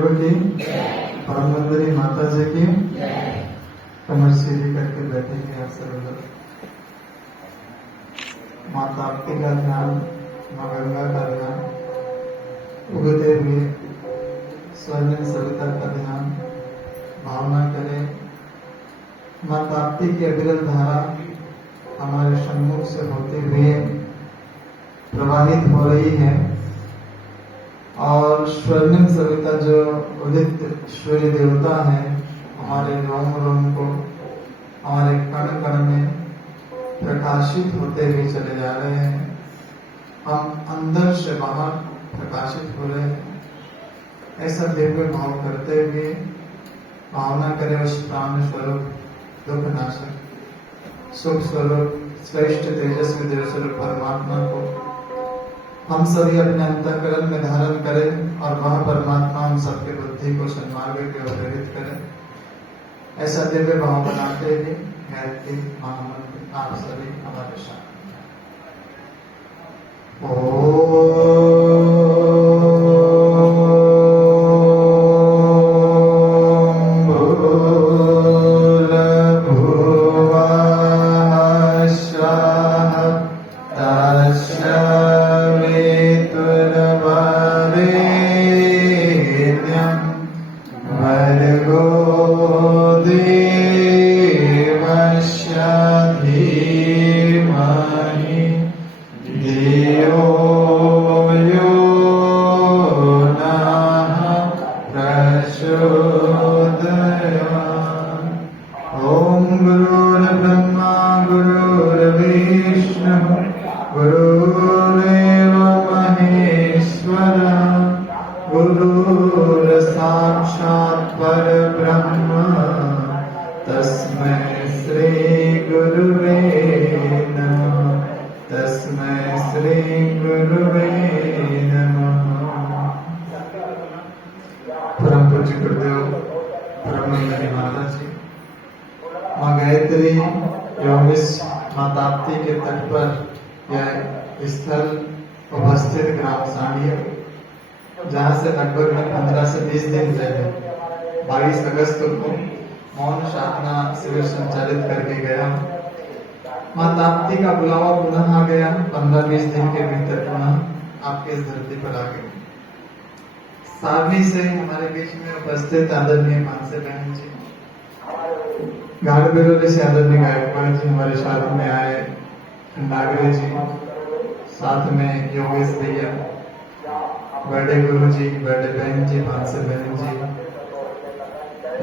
महादेव की, परमवंदनी माता जी की। कमर सीधी करके बैठेंगे आप सब लोग। माता आपकी का ध्यान, माँ गंगा का ध्यान, उगते हुए स्वर्णिम सविता का ध्यान। भावना करें माँ ताप्ती की अविरल धारा हमारे सम्मुख से होते हुए प्रवाहित हो रही है और स्वर्णिम सविता जो उदित सूर्य देवता है हमारे रोम रोम को, हमारे कण कण में प्रकाशित होते हुए चले जा रहे हैं। हम अंदर से बाहर प्रकाशित हो रहे हैं। ऐसा दिव्य भाव करते हुए भावना करें उस प्राण स्वरूप, दुख नाशक, सुख स्वरूप, श्रेष्ठ तेजस्वी देव स्वरूप परमात्मा को हम सभी अपने अंतःकरण में धारण करें और वह परमात्मा हम सबके बुद्धि को सन्मार्ग की ओर प्रेरित करें। ऐसा दिव्य भाव बनाते हुए गायत्री महामंत्र आप सभी हमारे साथ। जहाँ से लगभग मैं 15 से 20 दिन पहले 22 अगस्त को मौन साधना शिविर संचालित करके गया। माँ ताप्ती का बुलावा पुनः आ गया। 15-20 दिन के भीतर पुनः आपके इस धरती पर आ गए। सारणी से हमारे बीच में उपस्थित आदरणीय मानसे बहन जी, गाड़बेरोली से आदरणीय गायकवाड़ जी हमारे साथ में आए, नागरे जी, साथ में योगेश भैया, बड़े गुरु जी, बड़े बहन जी, मानसे बहन जी,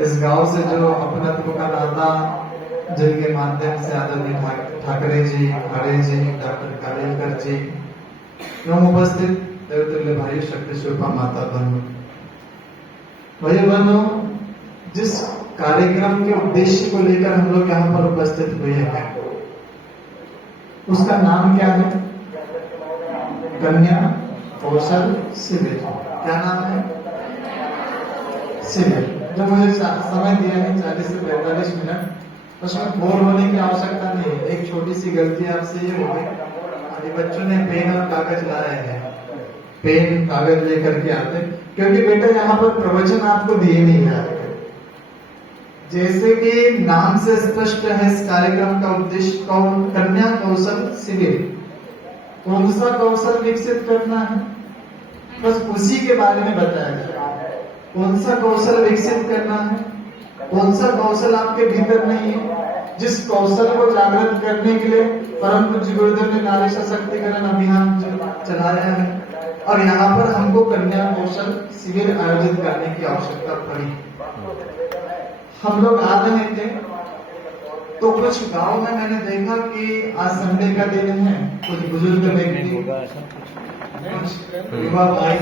इस गांव से जो अपनत्व का नाता जिनके माध्यम से आदरणीय ठाकरे जी, खड़े जी, डॉक्टर कालेलकर जी एवं उपस्थित देवतुल्य भाई, शक्ति स्वरूपा माता बहनों, भाई बहनों, जिस कार्यक्रम के उद्देश्य को लेकर हम लोग यहाँ पर उपस्थित हुए हैं उसका नाम क्या है? कन्या कौशल शिविर। क्या नाम है? शिविर। जो मुझे समय दिया है 40 से 45 मिनट, उसमें बोर होने की आवश्यकता नहीं है। एक छोटी सी गलती आपसे ये हो गई, अभी बच्चों ने पेन और कागज लाए हैं, पेन कागज लेकर के आते, क्योंकि बेटा यहाँ पर प्रवचन आपको दिए नहीं जाते। जैसे कि नाम से स्पष्ट है इस कार्यक्रम का उद्देश्य कन्या कौशल शिविर। कौन सा कौशल विकसित करना है, बस उसी के बारे में बताया जाए। कौन सा कौशल विकसित करना है, कौन सा कौशल आपके भीतर नहीं है, जिस कौशल को जागृत करने के लिए परम पूज्य गुरुदेव ने नारी सशक्तिकरण अभियान चलाया है और यहाँ पर हमको कन्या कौशल शिविर आयोजित करने की आवश्यकता पड़ी। हम लोग आ रहे थे तो कुछ गांव में मैंने देखा कि आज संडे का दिन है, कुछ बुजुर्ग व्यक्ति, कुछ युवा भाई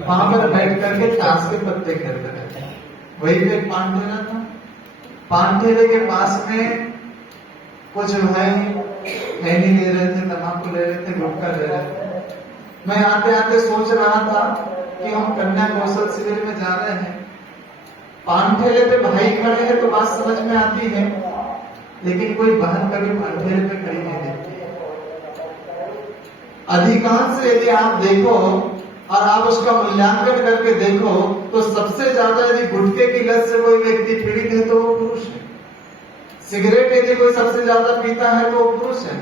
वहां पर बैठ करके ताश के पत्ते खेल रहे थे। वही पे पान ठेला था, पान ठेले के पास में कुछ भाई खैनी ले रहे थे, तम्बाकू ले रहे थे, गुटखा ले रहे थे। मैं आते आते सोच रहा था कि हम कन्या कौशल शिविर में जा रहे हैं, पान ठेले पे भाई खड़े हैं तो बात समझ में आती है, लेकिन कोई बहन कभी पान ठेले पे खड़ी नहीं देखती। अधिकांश यदि आप देखो और आप उसका मूल्यांकन करके देखो तो सबसे ज्यादा यदि गुटखे की लत से कोई व्यक्ति पीड़ित है तो वो पुरुष है। सिगरेट यदि कोई सबसे ज्यादा पीता है तो वो पुरुष है।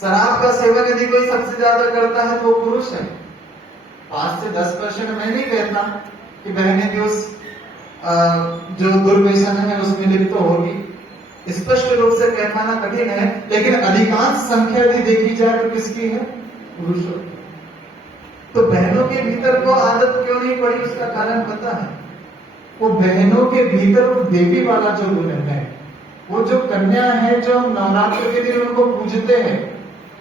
शराब का सेवन यदि कोई सबसे ज्यादा करता है तो वो पुरुष है। 5 से 10% मैं नहीं कहता कि बहनें भी उस जो दुर्व्यसन है उसमें लिप्त तो होगी, स्पष्ट रूप से कह पाना कठिन है, लेकिन अधिकांश संख्या यदि देखी जाए तो किसकी है? पुरुषों। तो बहनों के भीतर वो आदत क्यों नहीं पड़ी, उसका कारण पता है। वो बहनों के भीतर वो देवी वाला जो गुण है, वो जो कन्या है जो हम नवरात्र के दिन उनको पूजते हैं,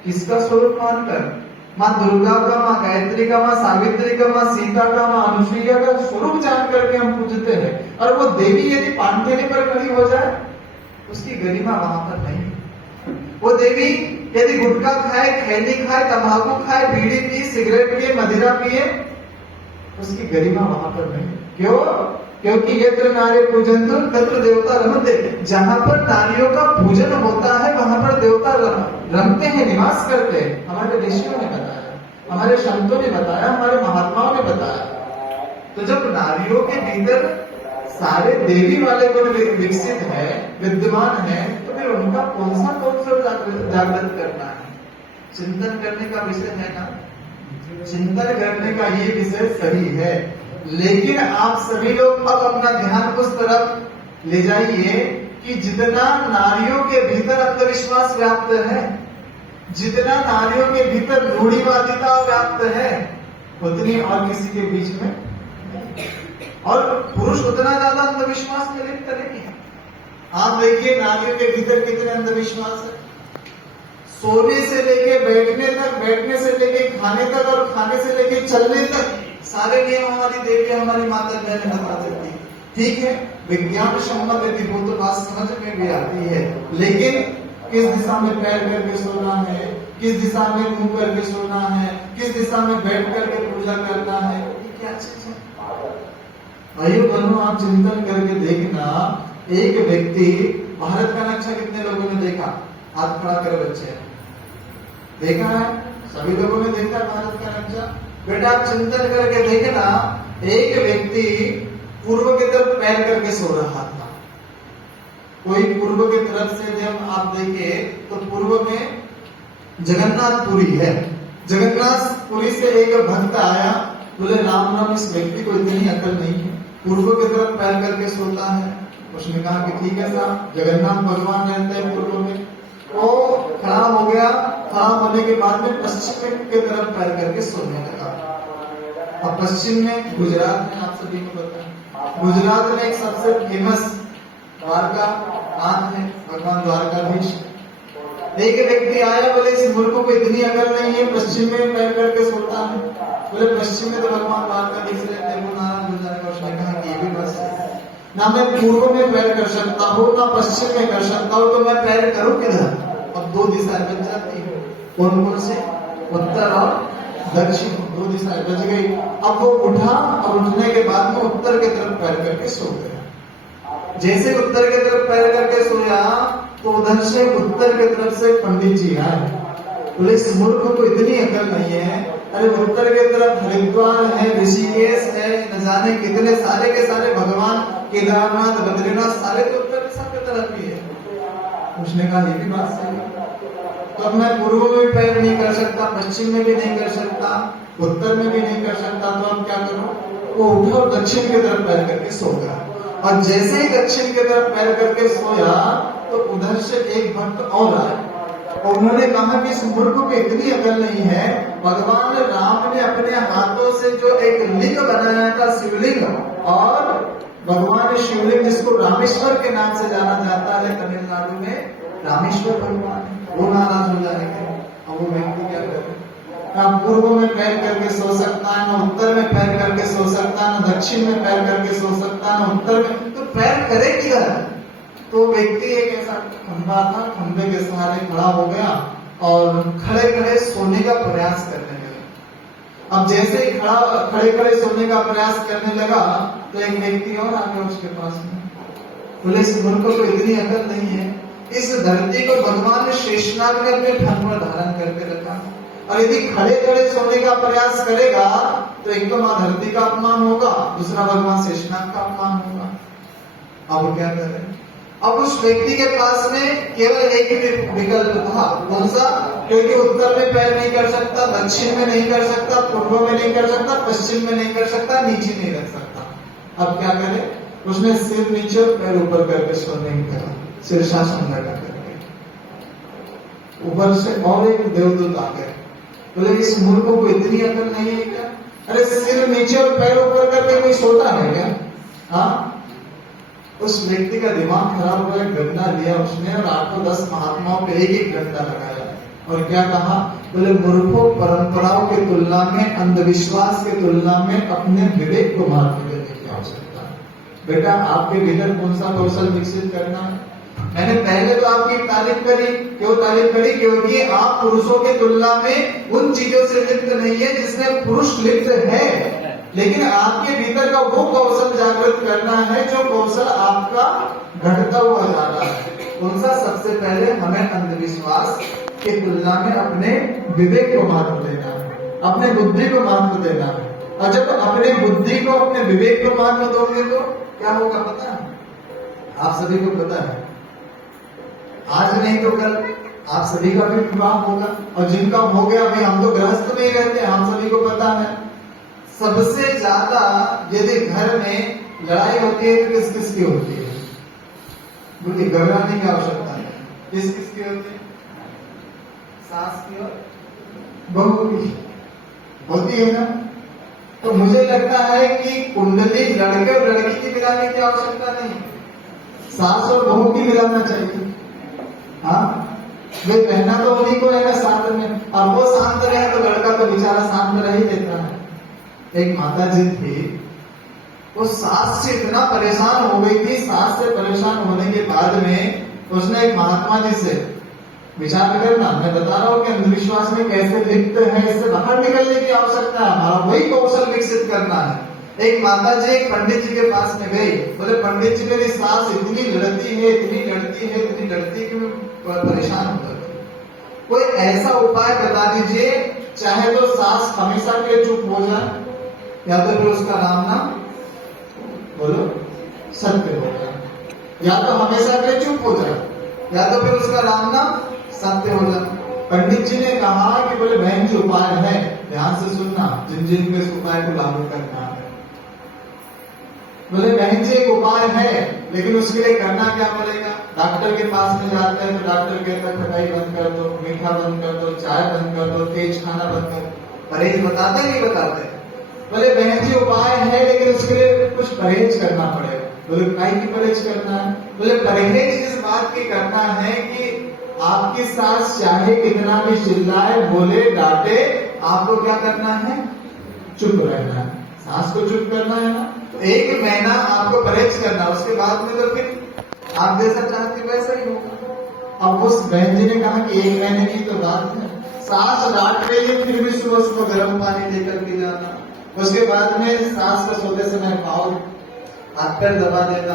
किसका स्वरूप मानकर? माँ दुर्गा का, माँ गायत्री का, माँ सावित्री का, माँ सीता का, माँ अनुसुईया का स्वरूप जान करके हम पूजते हैं। और वो देवी यदि पांथेली पर खड़ी हो जाए, उसकी गरिमा वहां पर नहीं। वो देवी यदि गुटखा खाए, खैनी खाए, तंबाकू खाए, बीड़ी पिए, सिगरेट पिए, मदिरा पिए, उसकी गरिमा वहां पर नहीं। क्यों? क्योंकि यत्र नारी पूजन्तु तत्र देवता रमन्ते। जहां पर नारियों का पूजन होता है वहां पर देवता रमते हैं, निवास करते हैं। हमारे ऋषियों ने बताया, हमारे संतों ने बताया, हमारे महात्माओं ने बताया। तो जब नारियों के भीतर सारे देवी वाले गुण विकसित है, विद्यमान है, तो फिर उनका कौन सा जागृत करना है? चिंतन करने का विषय है ना, चिंतन करने का ये विषय सही है। लेकिन आप सभी लोग अब अपना ध्यान उस तरफ ले जाइए कि जितना नारियों के भीतर अंधविश्वास व्याप्त है, जितना नारियों के भीतर रूढ़िवादिता व्याप्त है, उतनी और किसी के बीच में, और पुरुष उतना ज्यादा अंधविश्वास में लिप्त नहीं है। आप देखिए नारियों के भीतर कितने अंधविश्वास है। सोने से लेके बैठने तक, बैठने से लेके खाने तक, और खाने से लेके चलने तक सारे नियम हमारी देवी, हमारी माता बहन बता देती है। ठीक है, विज्ञान सम्मत यदि हो तो बात समझ में भी आती है, लेकिन किस दिशा में पैर करके सोना है, किस दिशा में मुंह करके सोना है, किस दिशा में बैठ करके पूजा करना है, ये क्या चीज है? भाइयों बहनों, आप चिंतन करके देखना। एक व्यक्ति, भारत का नक्शा कितने लोगों ने देखा? हाथ खड़ा कर बच्चे, देखा है? सभी लोगों ने देखा भारत का नक्शा। बेटा आप चिंतन करके देखना, एक व्यक्ति पूर्व की तरफ पैर करके सो रहा था। कोई पूर्व की तरफ से जब आप देखे तो पूर्व में जगन्नाथपुरी है। जगन्नाथपुरी से एक भक्त आया, बोले राम राम, इस व्यक्ति को इतनी अकल नहीं है, पूर्व की तरफ पैर करके सोता है। उसने कहा कि ठीक है साहब, जगन्नाथ भगवान रहते हैं पूर्व में। वो खड़ा हो गया, खड़ा होने के बाद में पश्चिम की तरफ पैर करके सोने लगा। और पश्चिम में गुजरात में, आप सभी को पता है, गुजरात में एक सबसे फेमस द्वारका नाथ है, भगवान द्वारकाधीश। एक व्यक्ति आया, बोले इस मुल्क को इतनी अकल नहीं है, पश्चिम में पैर करके सोता है। बोले पश्चिम में तो भगवान द्वारकाधीश रहते हैं, वो नाराज हो जाएगा। उसने कहा कि ये भी बात है, ना मैं पूर्व में पैर कर सकता हूँ, ना पश्चिम में कर सकता हूँ, तो मैं पैर करूँ किधर? अब 2 दिशाएं बच जाती है। कौन कौन से? उत्तर और दक्षिण, 2 दिशाएं बच गई। अब वो उठा, और उठने के बाद में उत्तर की तरफ पैर करके सो गया। जैसे उत्तर की तरफ पैर करके सोया तो उधर से उत्तर की तरफ से पंडित जी आए, बोले इस मूर्ख को इतनी अकल नहीं है, अरे उत्तर की तरफ हरिद्वार है, ऋषिकेश है, न जाने कितने सारे के सारे भगवान केदारनाथ, बद्रीनाथ सारे तो उत्तर दिशा की तरफ ही है। उसने कहा ये भी बात सही है, तो अब मैं पूर्व में भी पैर नहीं कर सकता, पश्चिम में भी नहीं कर सकता, उत्तर में भी नहीं कर सकता, तो अब क्या करूं? वो उठा और दक्षिण की तरफ पैर करके सो गया। और जैसे ही दक्षिण की तरफ पैर करके सोया तो उधर से एक भक्त और आए, और उन्होंने कहा कि इस मूर्ख को इतनी अकल नहीं है, भगवान राम ने अपने हाथों से जो एक लिंग बनाया था, शिवलिंग, और भगवान शिवलिंग जिसको रामेश्वर के नाम से जाना जाता है तमिलनाडु में, रामेश्वर भगवान, वो नाराज हो जाएंगे। अब वो व्यक्ति क्या करे? ना पूर्व में पैर करके सो सकता है, ना उत्तर में पैर करके सो सकता है, ना दक्षिण में पैर करके सो सकता है, ना उत्तर में, तो पैर करे किधर? तो व्यक्ति एक ऐसा खंभा था, खंभे के सहारे खड़ा हो गया और खड़े खड़े सोने का प्रयास करने लगा। अब जैसे ही खड़े खड़े सोने का प्रयास करने लगा तो एक व्यक्ति और आ गया उसके पास में, बोले इस मूर्ख को इतनी अकल नहीं है, इस धरती को भगवान ने शेषनाग ने अपने फन पर धारण करके रखा, और यदि खड़े खड़े सोने का प्रयास करेगा तो एक तो माँ धरती का अपमान होगा, दूसरा भगवान शेषनाग का अपमान होगा। अब क्या करें? अब उस व्यक्ति के पास में केवल एक ही विकल्प था, कौन सा? क्योंकि उत्तर में पैर नहीं कर सकता, दक्षिण में नहीं कर सकता, पूर्व में नहीं कर सकता, पश्चिम में नहीं कर सकता, नीचे नहीं रख सकता। अब क्या करे? उसने सिर नीचे और पैर ऊपर करके स्वर्णिम करा, शीर्षासन लगा करके। ऊपर से और एक देवदूत आ गए, बोले इस मूर्ख को इतनी अकल नहीं है क्या? अरे सिर नीचे और पैर ऊपर करके कोई सोता है क्या? हाँ, उस व्यक्ति का दिमाग खराब हुआ, डंडा लिया उसने और 8-10 महात्माओं पे एक एक डंडा लगाया और क्या कहा? बोले मूर्खों, परंपराओं की तुलना में, अंधविश्वास की तुलना में अपने विवेक को महत्व देने की आवश्यकता है। बेटा आपके भीतर कौन सा कौशल विकसित करना है? मैंने पहले तो आपकी तारीफ करी। क्यों तारीफ करी? क्योंकि आप पुरुषों की तुलना में उन चीजों से लिप्त नहीं है जिसमें पुरुष लिप्त है, लेकिन आपके भीतर का वो कौशल जागृत करना है जो कौशल आपका घटता हुआ जा रहा है। कौन सा? सबसे पहले हमें अंधविश्वास की तुलना में अपने विवेक को महत्व देना है, अपने बुद्धि को महत्व देना है। और जब अपने बुद्धि को, अपने विवेक को महत्व दोगे तो क्या होगा पता है? आप सभी को पता है, आज नहीं तो कल आप सभी का भी विवाह होगा, और जिनका हो गया भाई, हम तो गृहस्थ में ही रहते हैं, हम सभी को पता है। सबसे ज्यादा यदि घर में लड़ाई होती है तो किस किस की होती है? बोलिए, घबराने की आवश्यकता है। किस किस की होती है? सास की और बहू की होती है ना? तो मुझे लगता है कि कुंडली लड़के और लड़की की मिलाने की आवश्यकता नहीं, सास और बहू की मिलाना चाहिए। हाँ, वे पहना तो उन्हीं को है ना शांत में, और वो शांत रहे तो लड़का तो बेचारा शांत रह ही देता है। एक माता जी थी, वो सास से इतना परेशान हो गई थी। सास से परेशान होने के बाद में उसने एक महात्मा जी से, विचार करना, मैं बता रहा हूँ कि अंधविश्वास में कैसे लिप्त है, इससे बाहर निकलने की आवश्यकता है, हमारा वही कौशल विकसित करना है। एक माता जी एक पंडित जी के पास में गई, बोले पंडित जी मेरी सास इतनी लड़ती है, इतनी लड़ती है, इतनी लड़ती है कि मैं परेशान हो जाती हूँ। कोई ऐसा उपाय बता दीजिए, चाहे तो सास हमेशा के लिए चुप हो जाए, या तो फिर उसका राम नाम बोलो सत्य हो जाए, या तो हमेशा के लिए चुप हो जाए, या तो फिर उसका राम नाम सत्य हो जाए। पंडित जी ने कहा कि बोले बहन जी उपाय है, ध्यान से सुनना, जिन जिन में इस उपाय को लागू करना है। बोले बहन जी एक उपाय है, लेकिन उसके लिए करना क्या पड़ेगा? डॉक्टर के पास में जाते हैं तो डॉक्टर कहता है खटाई बंद कर दो, मीठा बंद कर दो, चाय बंद कर दो, तेज खाना बंद कर दो। परहेज बताते नहीं बताते? बोले बहन जी उपाय है, लेकिन उसके लिए कुछ परहेज करना पड़ेगा। बोले काय की परहेज करना है? बोले परहेज इस बात की करना है कि आपकी सास चाहे कितना भी चिल्लाए, बोले, डांटे, आपको क्या करना है? चुप रहना है। सास को चुप करना है ना, तो 1 महीना आपको परहेज करना, उसके बाद में तो फिर आप जैसा चाहते वैसा ही होगा। अब उस बहन जी ने कहा कि 1 महीने की तो बात है, सास डांट रही है, फिर भी सुबह सुबह गर्म पानी लेकर के जाना, उसके बाद में सास को सोते समय पाँव हाथ पैर दबा देना,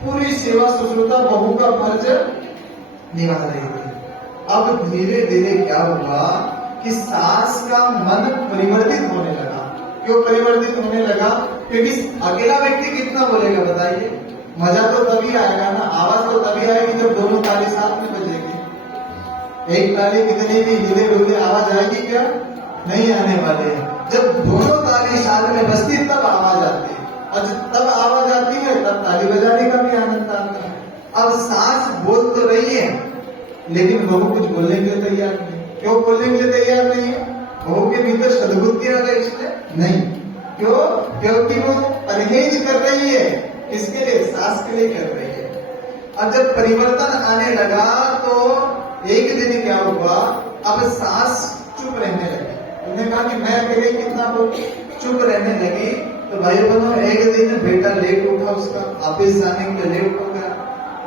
पूरी सेवा शुश्रूषा बहू का फर्ज निभा रही थी। अब धीरे धीरे क्या हुआ कि सास का मन परिवर्तित होने लगा। क्यों परिवर्तित होने लगा? क्योंकि अकेला व्यक्ति कितना बोलेगा बताइए? मजा तो तभी आएगा ना, आवाज तो तभी आएगी जब दोनों ताली साथ में बजेगी। एक ताली कितनी भी हिले डुले आवाज आएगी क्या? नहीं आने वाले हैं। जब दोनों ताली साथ में बजती तब आवाज आती है, और तब आवाज आती है तब ताली बजाने का भी आनंद आता है। अब सास बोल तो रही है, लेकिन बहू कुछ बोलने के लिए तैयार नहीं। क्यों बोलने के लिए तैयार नहीं है? बहू के भीतर सद्बुद्धि आ गई इसलिए नहीं। क्यों? क्योंकि वो परहेज कर रही है। किसके लिए? सास के लिए कर रही है। और जब परिवर्तन आने लगा तो एक दिन क्या हुआ, अब सास चुप रहने लगी। उन्होंने कहा कि मैं अकेले कितना बोलूं, चुप रहने लगी। तो भाई बहनों, एक दिन बेटा लेट उठा, उसका ऑफिस जाने के लिए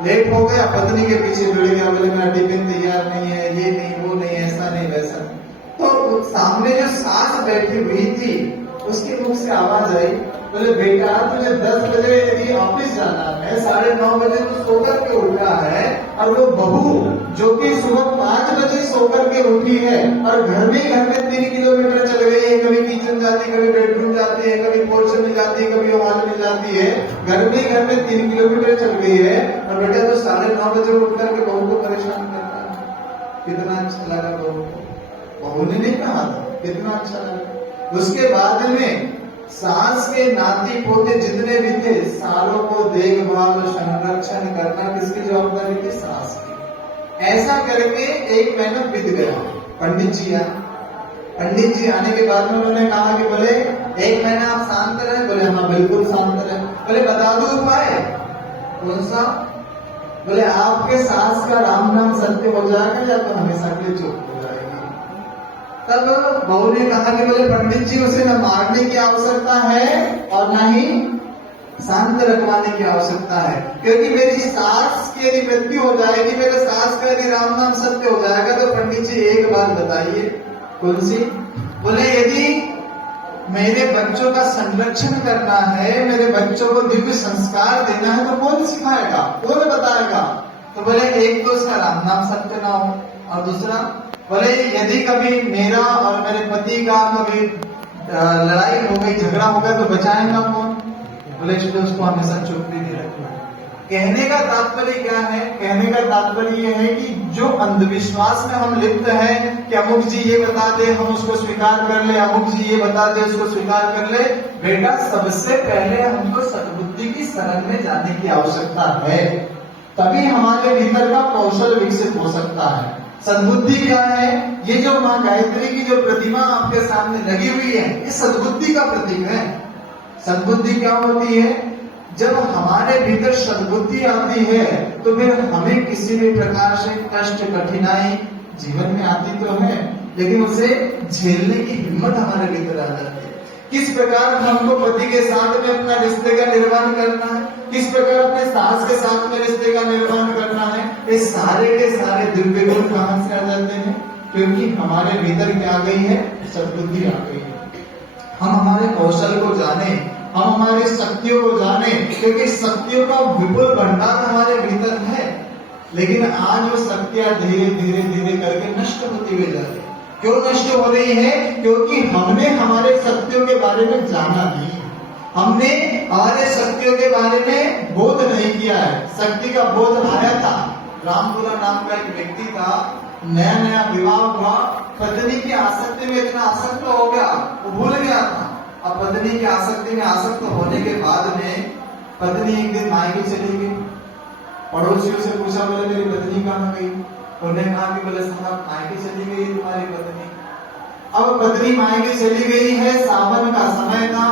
लेट हो गया, पत्नी के पीछे जुड़ गया, बोले मेरा टिफिन तैयार नहीं है, ये नहीं, वो नहीं, ऐसा नहीं, वैसा नहीं। तो सामने जो सास बैठी हुई थी उसके मुख से आवाज आई, बोले बेटा तुझे 10 बजे यदि ऑफिस जाना है, 9:30 बजे तो सोकर के उठा है, और वो बहू जो कि सुबह 5 बजे सोकर के उठी है और घर में 3 किलोमीटर चल गई है, कभी किचन जाती है, कभी बेडरूम जाती है, कभी पोर्शन में जाती है, कभी हॉल में जाती है, घर में 3 किलोमीटर चल गई है, और बेटा तो 9:30 बजे उठ करके बहू को परेशान करता है। कितना अच्छा लगा बहू को, बहू ने नहीं कहा था, कितना अच्छा लगा। उसके बाद में सास के नाती पोते जितने भी थे, सारों को देखभाल और संरक्षण करना किसकी जवाबदारी थी? सास की। ऐसा करके 1 महीना बीत गया। पंडित जी आने के बाद में उन्होंने कहा कि बोले 1 महीना आप शांत रहे? बोले हाँ बिल्कुल शांत रहे। बोले बता दो उपाय, कौन सा? बोले आपके सास का राम नाम सत्य हो जाएगा या तो हमेशा के लिए चुप हो जाएगी। तब बहू ने कहा कि बोले पंडित जी उसे न मारने की आवश्यकता है और न ही शांत रखवाने की आवश्यकता है, क्योंकि मेरी सास की यदि मृत्यु हो जाएगी, मेरे सास का यदि राम नाम सत्य हो जाएगा, तो पंडित जी एक बात बताइए, कौन सी? बोले यदि मेरे बच्चों का संरक्षण करना है, मेरे बच्चों को दिव्य संस्कार देना है, तो कौन सिखाएगा, कौन बताएगा? तो बोले एक तो उसका राम नाम सत्य ना हो, और दूसरा बोले यदि कभी मेरा और मेरे पति का कभी लड़ाई हो गई, झगड़ा हो गया, तो बचाएगा कौन? बोले इसलिए उसको हमेशा चुप भी नहीं रखना। कहने का तात्पर्य क्या है? कहने का तात्पर्य यह है कि जो अंधविश्वास में हम लिप्त हैं कि अमुक जी ये बता दे हम उसको स्वीकार कर ले, अमुक जी ये बता दे उसको स्वीकार कर ले, बेटा सबसे पहले हमको सद्बुद्धि की शरण में जाने की आवश्यकता है, तभी हमारे भीतर का कौशल विकसित हो सकता है। सद्बुद्धि क्या है? ये जो माँ गायत्री की जो प्रतिमा आपके सामने लगी हुई है, ये सद्बुद्धि का प्रतीक है। सद्बुद्धि क्या होती है? जब हमारे भीतर सद्बुद्धि आती है तो फिर हमें किसी भी प्रकार से कष्ट कठिनाई जीवन में आती तो है, लेकिन उसे झेलने की हिम्मत हमारे भीतर आ जाती है। किस प्रकार हमको पति के साथ में अपना रिश्ते का निर्माण करना है, किस प्रकार अपने सास के साथ में रिश्ते का निर्माण करना है, ये सारे के सारे दिव्य गुण कहां से आ जाते हैं? क्योंकि हमारे भीतर क्या आ गई है? सद्बुद्धि आ गई है। हम हमारे कौशल को जाने, हम हमारी शक्तियों को जाने, क्योंकि शक्तियों का विपुल भंडार हमारे भीतर है, लेकिन आज वो शक्तियां धीरे धीरे धीरे करके नष्ट होती हुई जा रही है। क्यों नष्ट हो रही है? क्योंकि हमने हमारे शक्तियों के बारे में जाना नहीं, हमने हमारे शक्तियों के बारे में बोध नहीं किया है। शक्ति का बोध आया था, रामपुरा नाम का एक व्यक्ति था, नया नया विवाह हुआ, पत्नी की आसक्ति में इतना आसक्त हो गया, वो भूल गया था। अब पत्नी की आसक्ति में आसक्त होने के बाद में पत्नी एक दिन मायके चली गई, पड़ोसियों से पूछा, बोले मेरी पत्नी कहाँ गई? उन्होंने कहा कि बोले साहब मायके चली गई तुम्हारी पत्नी। अब पत्नी मायके चली गई है, सावन का समय था,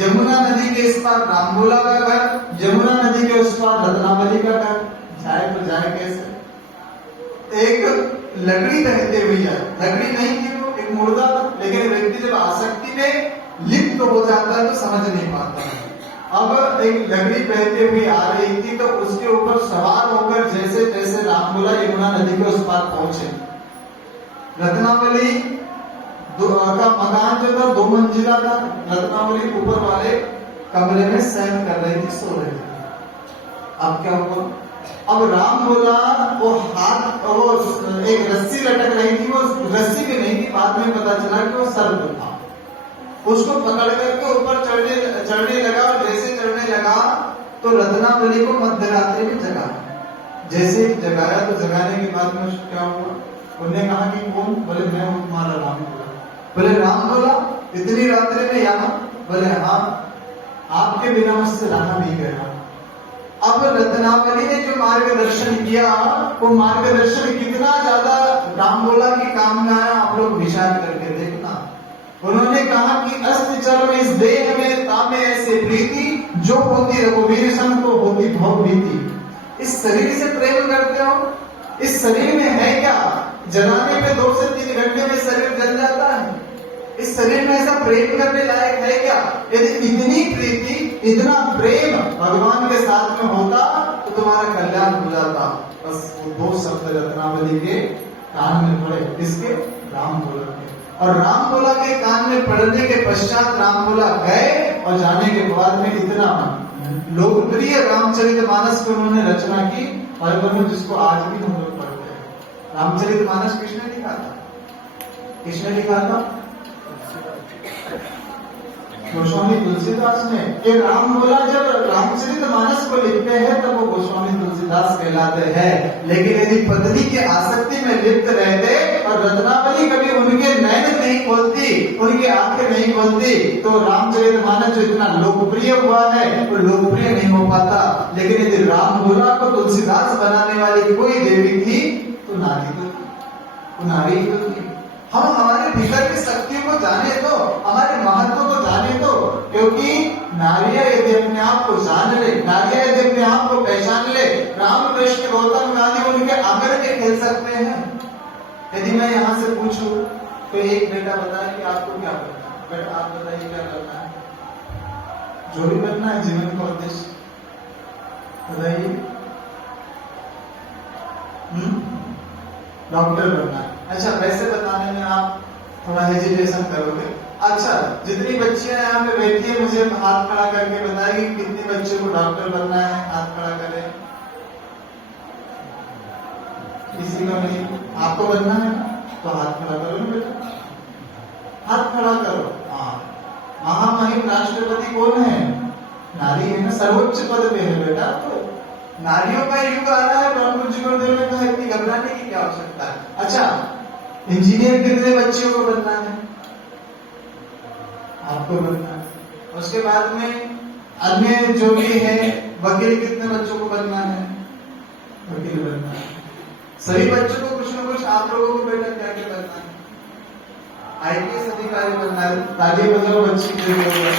यमुना नदी के इस पार रामभोला का घर, यमुना नदी के उस पार रत्नावली का घर, जाए तो जाए कैसे? एक लकड़ी रहते हुए जाए, लकड़ी नहीं थी वो, एक मुर्दा था, लेकिन व्यक्ति जब आसक्ति में लिप्त हो जाता है तो समझ नहीं पाता है। अब एक लकड़ी बहते हुए आ रही थी, तो उसके ऊपर सवार होकर जैसे तैसे रामभोला यमुना नदी के उस पार पहुंचे। रत्नावली का मकान जो था 2 मंजिला था, रत्नावली ऊपर वाले कमरे में शयन कर रही थी, सो रही थी। अब क्या हुआ? अब रामभोला वो हाथ, वो एक रस्सी लटक रही थी, वो रस्सी भी नहीं थी, बाद में पता चला कि वो सर्प था। उसको पकड़ करके ऊपर चढ़ने लगा, और जैसे चढ़ने लगा तो रत्नावली को मध्यरात्रि में जगा। जैसे जगाया तो जगाने के बाद में क्या हुआ? उन्होंने कहा कि कौन? बोले मैं हूं तुम्हारा रामभोला। बोले रामभोला इतनी रात्रि में यहाँ? बोले हाँ, आपके बिना मुझसे रहा नहीं गया। अब रत्नावली ने जो मार्गदर्शन किया, वो मार्गदर्शन कितना ज्यादा रामभोला के काम में आया, आप लोग विचार करके देखना। उन्होंने कहा कि अस्त चर्म इस देह में तामे ऐसे प्रीति, जो होती रघुवीर सन को होती भव भीति। इस शरीर से प्रेम करते हो, इस शरीर में है क्या? जलाने में 2 से 3 घंटे में शरीर जल जाता है। इस शरीर में ऐसा प्रेम करने लायक है क्या? यदि इतनी प्रीति, इतना प्रेम भगवान के साथ में होता तो तुम्हारा कल्याण हो जाता। बस 2 शब्द रत्नावली के कान में पड़े, किसके? रामभोला के। और रामभोला के कान में पड़ने के पश्चात रामभोला गए और जाने के बाद में इतना लोकप्रिय रामचरितमानस को उन्होंने रचना की, और उन्होंने जिसको आज भी हम लोग पढ़ते हैं। रामचरितमानस किसने लिखा था? किसने लिखा था? गोस्वामी तुलसीदास ने। ये राम बोला जब रामचरितमानस को लिखते हैं तब वो गोस्वामी तुलसीदास कहलाते हैं। लेकिन यदि पत्नी की आसक्ति में लिप्त रहते और रत्नावली कभी उनके नयन नहीं खोलती, उनकी आंखें नहीं खोलती, तो रामचरितमानस जो इतना लोकप्रिय हुआ है वो लोकप्रिय नहीं हो पाता। लेकिन यदि राम बोला को तुलसीदास बनाने वाली कोई देवी थी तो नारी तो थी, वो नारी तो थी। हम हमारे भीतर की शक्तियों को जाने तो, हमारे महत्व को जाने तो, क्योंकि नारियां यदि अपने आप को जान ले, नारियां यदि अपने आप को पहचान ले, राम कृष्ण गौतम गांधी उनके आकर के खेल सकते हैं। यदि मैं यहाँ से पूछूं तो एक बेटा बताए कि आपको क्या करना है, बेटा आप बताइए क्या करना है? जो भी करना है जीवन का उद्देश्य बताइए। डॉक्टर बनना है। अच्छा, वैसे बताने में आप थोड़ा हेजिटेशन करोगे। अच्छा, जितनी बच्चियां यहाँ पे बैठी है मुझे हाथ खड़ा करके बताइए कितने बच्चों को डॉक्टर बनना है, हाथ खड़ा करें। किसी को नहीं? आपको बनना है तो हाथ खड़ा करो ना बेटा, हाथ खड़ा करो। हाँ, महामहिम राष्ट्रपति कौन है? नारी है ना, सर्वोच्च पद पे है बेटा। तो नारियों का युग आ रहा है, ब्रह्म जी गुरुदेव ने कहा इतनी घबराने की क्या आवश्यकता है। अच्छा, इंजीनियर कितने बच्चियों को बनना है? आपको बनना है। उसके बाद में अन्य जो भी है, वकील कितने बच्चों को बनना है? वकील बनना है। सभी बच्चों को कुछ न कुछ आप लोगों को बेटा क्या क्या बनना है? आईपीएस अधिकारी बनना है। ताली बजाओ बच्ची के लिए।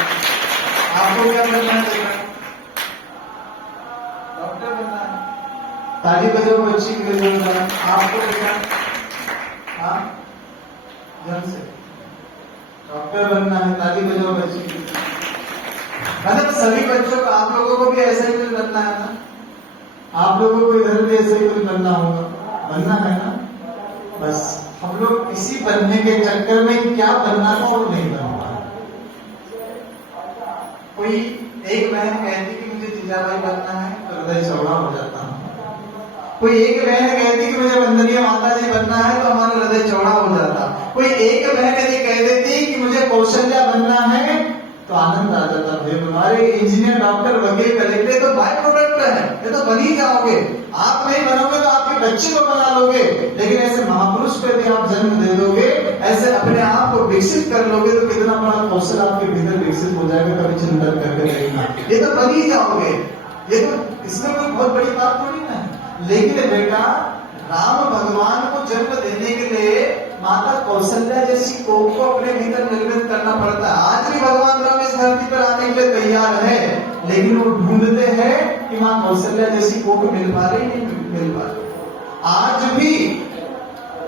आपको क्या बनना है बेटा? डॉक्टर बनना है। ताली बजाओ बच्ची के लिए। आपको बेटा? हाँ, जन से डॉक्टर बनना है। ताली बजाओ बच्ची के लिए। मतलब सभी बच्चों का, आप लोगों को भी ऐसा ही कुछ बनना है ना? आप लोगों को इधर भी ऐसा ही कुछ बनना होगा, बनना है ना? बस हम लोग इसी बनने के चक्कर में क्या बनना था वो नहीं बन पा। कोई एक बहन कहती कि मुझे जीजाबाई बनना है तो हृदय चौड़ा हो जाता है। कोई एक बहन कहती कि मुझे वंदनीय माता जी बनना है तो हमारा हृदय चौड़ा हो जाता। कोई एक बहन यदि कह देती कि मुझे कौशल्या बनना है तो आनंद आ जाता। भाई हमारे इंजीनियर, डॉक्टर, वकील, कलेक्टर तो बाय प्रोडक्ट है, ये तो बन ही जाओगे। आप नहीं बनोगे तो आपके बच्चे को बना लोगे। लेकिन ऐसे महापुरुष को यदि आप जन्म दे दोगे, ऐसे अपने आप को विकसित कर लोगे तो कितना बड़ा कौशल आपके भीतर विकसित हो जाएगा। कभी चिंतन करके देखना, ये तो बन ही जाओगे। ये तो इसमें कोई बहुत बड़ी बात थोड़ी ना है। लेकिन बेटा, राम भगवान को जन्म देने के लिए माता कौशल्या जैसी कोख को अपने भीतर निर्मित करना पड़ता है। आज भी भगवान राम इस धरती पर आने के लिए तैयार है, लेकिन वो ढूंढते हैं कि मां कौशल्या जैसी कोख मिल पा रही, नहीं मिल पा रही। आज भी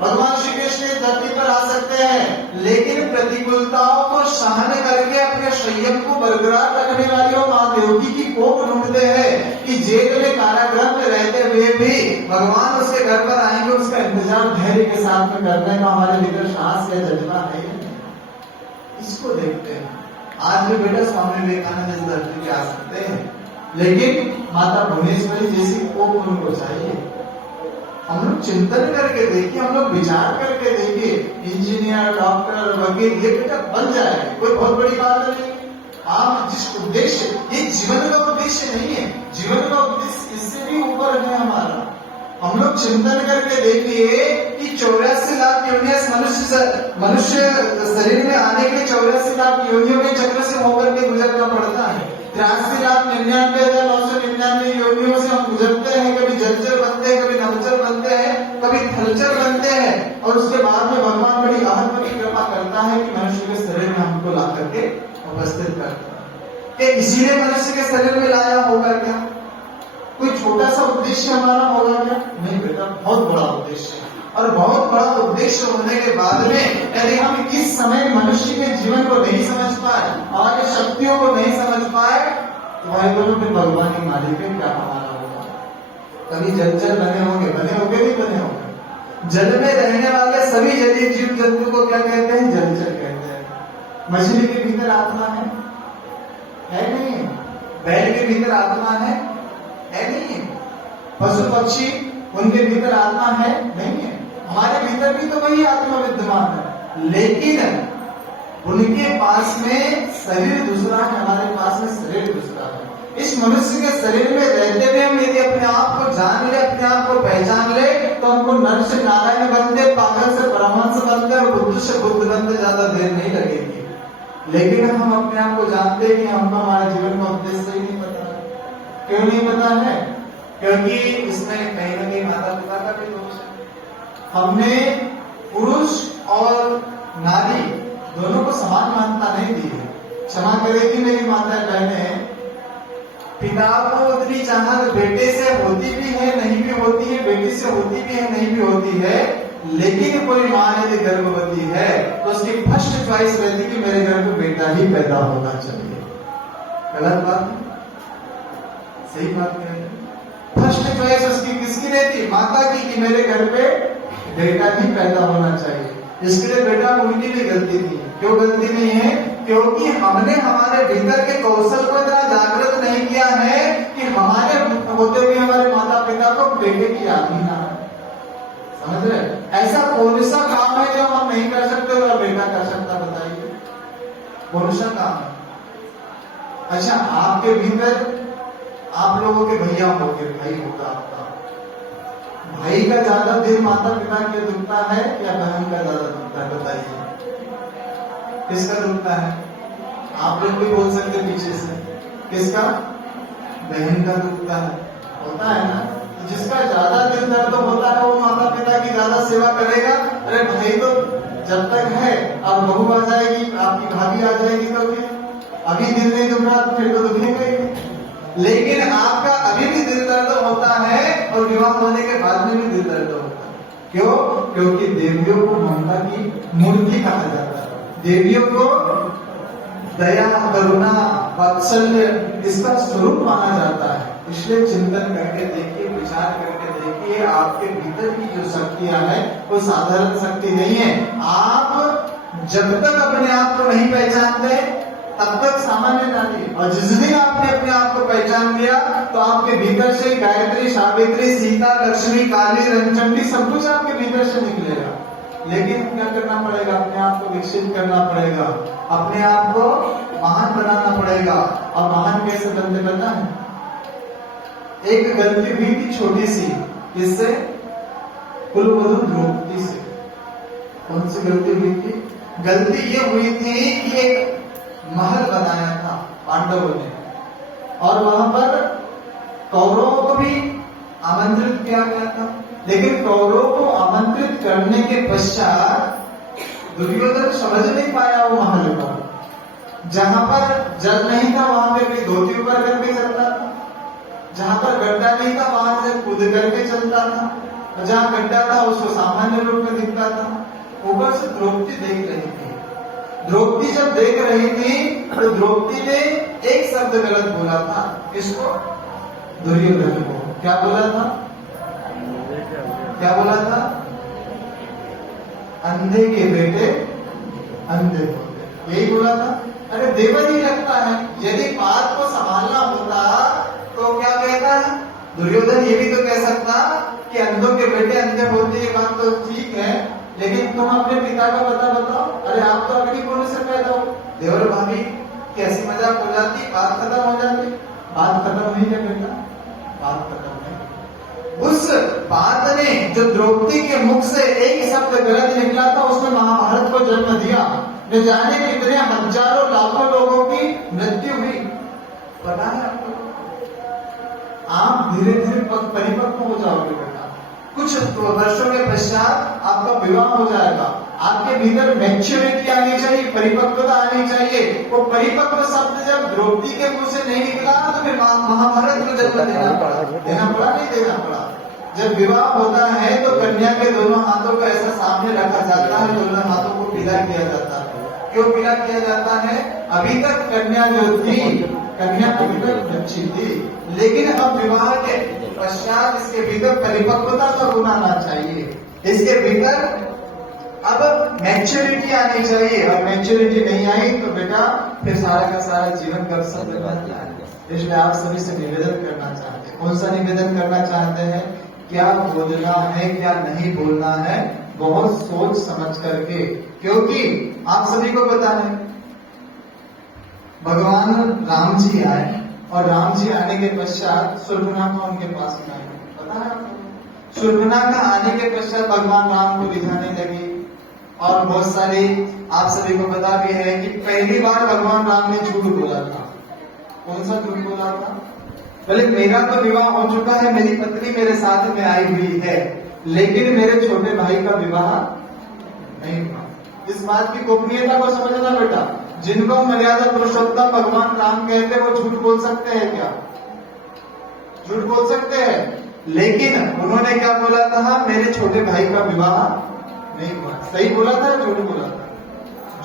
भगवान श्री कृष्ण इस धरती पर आ सकते हैं, लेकिन प्रतिकूलताओं को सहन करके अपने संयम को बरकरार रखने वाली वो मां देवकी की कोख ढूंढते हैं कि जेल में कारागृह में रहते हुए भी भगवान उसके घर पर आएंगे। उसका इंतजार धैर्य के साथ में करने का हमारे भीतर साहस या जज्बा है, इसको देखते हैं। आज भी बेटा स्वामी विवेकानंद इस धरती पे आ सकते हैं, लेकिन माता भुवनेश्वरी जैसी कोख उनको चाहिए। हम लोग चिंतन करके देखिए, हम लोग विचार करके देखिए, इंजीनियर, डॉक्टर, वकील ये बेटा बन जाए, कोई बहुत बड़ी बात नहीं। आप जिस उद्देश्य, ये जीवन का उद्देश्य नहीं है, जीवन का उद्देश्य इससे भी ऊपर है हमारा। हम लोग चिंतन करके देखिए कि 84 लाख योनियां मनुष्य शरीर में आने के लिए 84 लाख योनियों के चक्र से होकर के गुजरना पड़ता है। 83,99,999 योनियों से हम गुजरते हैं। कभी जलचर बनते हैं, कभी नभचर बनते हैं, कभी थलचर बनते हैं, और उसके बाद में भगवान बड़ी आहत की कृपा करता है कि मनुष्य के शरीर में हमको ला करके उपस्थित करता है। इसीलिए मनुष्य के शरीर में लाया होगा क्या? कोई छोटा सा उद्देश्य हमारा होगा क्या? नहीं बेटा, बहुत बड़ा उद्देश्य है। और बहुत बड़ा उद्देश्य होने के बाद में यदि हम इस समय मनुष्य के जीवन को नहीं समझ पाए, हमारी शक्तियों को नहीं समझ पाए, तो भाई बोलो फिर भगवान की मालिक में क्या हमारा होगा? कभी जलचर बने होंगे नहीं बने होंगे। जल में रहने वाले सभी जलीय जीव जंतु को क्या कहते हैं? जलचर कहते हैं। मछली के भीतर आत्मा है, है नहीं। बैल के भीतर आत्मा है नहीं। पशु पक्षी उनके भीतर आत्मा है नहीं है। हमारे भीतर भी तो वही आत्मा विद्यमान है, लेकिन उनके पास में शरीर दूसरा है, हमारे पास में शरीर दूसरा है। इस मनुष्य के शरीर में रहते हुए हम यदि अपने आप को जान ले, अपने आप को पहचान ले, तो हमको नर से नारायण बनते, पागल से परमहंस बनते और बुद्ध से बुद्ध बनते ज्यादा देर नहीं लगेगी। लेकिन हम अपने आप को जानते हैं कि हमको हमारे जीवन का उद्देश्य ही नहीं पता। क्यों नहीं पता है? क्योंकि इसमें कहीं ना कहीं माता पिता का भी दोष है। हमने पुरुष और नारी दोनों को समान मान्यता नहीं दी है। क्षमा करेगी मेरी माता बहनें, पिता को उतनी चाहत बेटे से होती भी है नहीं भी होती है, बेटी से होती भी है नहीं भी होती है, लेकिन कोई माँ यदि गर्भवती है तो उसकी फर्स्ट चॉइस रहती कि मेरे घर में बेटा ही पैदा होना चाहिए। गलत बात है? सही बात है। फर्स्ट चॉइस उसकी किसकी रहती? माता की, कि मेरे घर पे बेटा ही पैदा होना चाहिए। इसके लिए बेटा उनकी भी गलती थी। क्यों गलती नहीं है? क्योंकि हमने हमारे भीतर के कौशल को इतना जागृत नहीं किया है कि हमारे होते हुए हमारे माता पिता को बेटे की याद ही ना आए। समझ रहे? ऐसा कौन सा काम है जो हम नहीं कर सकते और बेटा कर सकता? बताइए कौन सा काम है? अच्छा, आपके भीतर आप लोगों के भैया होंगे, भाई होगा आपका, भाई का ज्यादा दिल माता पिता के दुखता है या बहन का ज्यादा दुखता है? बताइए किसका दुखता है? आप लोग भी बोल सकते पीछे से, किसका? बहन का दुखता है। होता है ना? जिसका ज्यादा दिल दर्द होता है वो माता पिता की ज्यादा सेवा करेगा। अरे भाई तो जब तक है, अब बहू आ जाएगी, आपकी भाभी आ जाएगी तो फिर अभी दिल नहीं दुख रहा तो फिर तो दुखेगा ही। लेकिन आपका अभी भी दिल दर्द होता है और विवाह होने के बाद में भी दिल दर्द होता है। क्यों? क्योंकि देवियों को ममता की मूर्ति कहा जाता है। देवियों को दया, करुणा, वात्सल्य इसका स्वरूप माना जाता है। इसलिए चिंतन करके देखिए, विचार करके देखिए, आपके भीतर की जो शक्तियां हैं वो साधारण शक्ति नहीं है। आप जब तक अपने आप को नहीं पहचानते तब तक सामान्य डालिए, और जिस दिन आपने अपने आप को पहचान लिया तो आपके भीतर से गायत्री, सावित्री, सीता, लक्ष्मी, काली, रंगचंडी सब कुछ आपके भीतर से निकलेगा। लेकिन क्या करना पड़ेगा? अपने आप को विकसित करना पड़ेगा, अपने आप को महान बनाना पड़ेगा। और महान कैसे बनते पता है? एक गलती हुई थी छोटी सी, किससे? कुलवधू द्रौपदी से। कौन सी गलती हुई थी? गलती ये हुई थी कि एक महल बनाया था पांडवों ने, और वहां पर कौरवों को भी आमंत्रित किया गया था। लेकिन कौरवों को आमंत्रित करने के पश्चात दुर्योधन समझ नहीं पाया वो महल को। जहां पर जल नहीं था वहां पे भी धोती ऊपर करके चलता था, जहां पर गड्ढा नहीं था वहां से कूद करके चलता था, और जहां गड्ढा था उसको सामान्य रूप में दिखता था। ऊपर से द्रौपदी देख रही थी। द्रौपदी जब देख रही थी तो द्रौपदी ने एक शब्द गलत बोला था। किसको? दुर्योधन को। क्या बोला था? क्या बोला था? अंधे के बेटे अंधे होते, यही बोला था। अरे देवर ही लगता है। यदि बात को संभालना होता तो क्या कहता है दुर्योधन? ये भी तो कह सकता कि अंधों के बेटे अंधे होते, ये बात तो ठीक है, लेकिन तुम अपने पिता का पता बताओ। अरे आप तो अगली कोने से पैदा हो। देवर भाभी कैसी मजाक हो जाती, बात खत्म हो जाती। बात खत्म नहीं है बेटा, बात खत्म नहीं। उस बात ने जो द्रौपदी के मुख से एक शब्द गलत निकला था उसने महाभारत को जन्म दिया। न जाने कितने हजारों लाखों लोगों की मृत्यु हुई। पता है आपको? आप धीरे धीरे परिपक्व हो जाओगे बेटा। कुछ वर्षों के पश्चात आपका विवाह हो जाएगा। आपके भीतर मैच्योरिटी आनी चाहिए, परिपक्वता आनी चाहिए। वो परिपक्व शब्द जब द्रौपदी के मुंह से नहीं निकला तो फिर महाभारत को जन्म देना पड़ा नहीं देना पड़ा। जब विवाह होता है तो कन्या के दोनों हाथों को ऐसा सामने रखा जाता है, दोनों हाथों को पीला किया जाता है। क्यों पीला किया जाता है? अभी तक कन्या जो थी, कन्या अभी तक बच्ची थी, लेकिन अब विवाह के पश्चात इसके भीतर परिपक्वता का गुण आना चाहिए। इसके भीतर अब मैच्योरिटी आनी चाहिए, और मैच्योरिटी नहीं आई तो बेटा फिर सारा का सारा जीवन कर सकता है। इसलिए आप सभी से निवेदन करना चाहते हैं। कौन सा निवेदन करना चाहते हैं? क्या बोलना है, क्या नहीं बोलना है, बहुत सोच समझ करके, क्योंकि आप सभी को पता है भगवान राम जी आए, और राम जी आने के पश्चात शूर्पणखा उनके पास में आई। पता है आपको? शूर्पणखा आने के पश्चात भगवान राम को दिखाने लगी, और बहुत सारी आप सभी को पता भी है कि पहली बार भगवान राम ने झूठ बोला था। कौन सा झूठ बोला था? बोले मेरा तो विवाह हो चुका है, मेरी पत्नी मेरे साथ में आई हुई है, लेकिन मेरे छोटे भाई का विवाह नहीं हुआ। इस बात की गोपनीयता को समझना बेटा। जिनको मर्यादा पुरुषोत्तम भगवान राम कहते हैं, वो झूठ बोल सकते हैं क्या? झूठ बोल सकते हैं, लेकिन उन्होंने क्या बोला था? मेरे छोटे भाई का विवाह नहीं हुआ। सही बोला था, झूठ बोला था?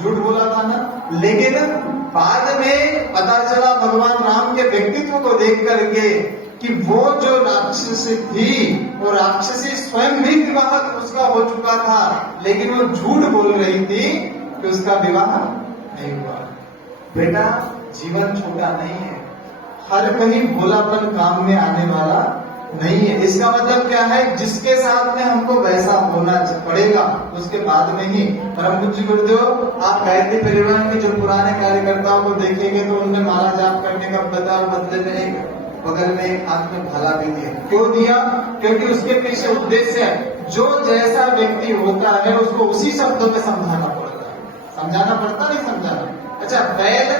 झूठ बोला था ना। लेकिन बाद में पता चला भगवान राम के व्यक्तित्व को देख करके कि वो जो राक्षसी थी, वो राक्षसी स्वयं भी विवाह उसका हो चुका था, लेकिन वो झूठ बोल रही थी कि उसका विवाह नहीं हुआ। बेटा जीवन छोटा नहीं है, हर कहीं भोलापन काम में आने वाला नहीं है। इसका मतलब क्या है? जिसके साथ में हमको वैसा होना पड़ेगा, उसके बाद में ही। परम पूज्य गुरुदेव आप गायत्री परिवार के जो पुराने कार्यकर्ताओं को देखेंगे तो उनने माला जाप करने का बदले में एक बगल में एक हाथ में भाला भी दिया। क्यों दिया? क्योंकि उसके पीछे उद्देश्य है, जो जैसा व्यक्ति होता है उसको उसी शब्दों में समझाना पड़ता है। समझाना पड़ता नहीं समझाना। अच्छा, बैल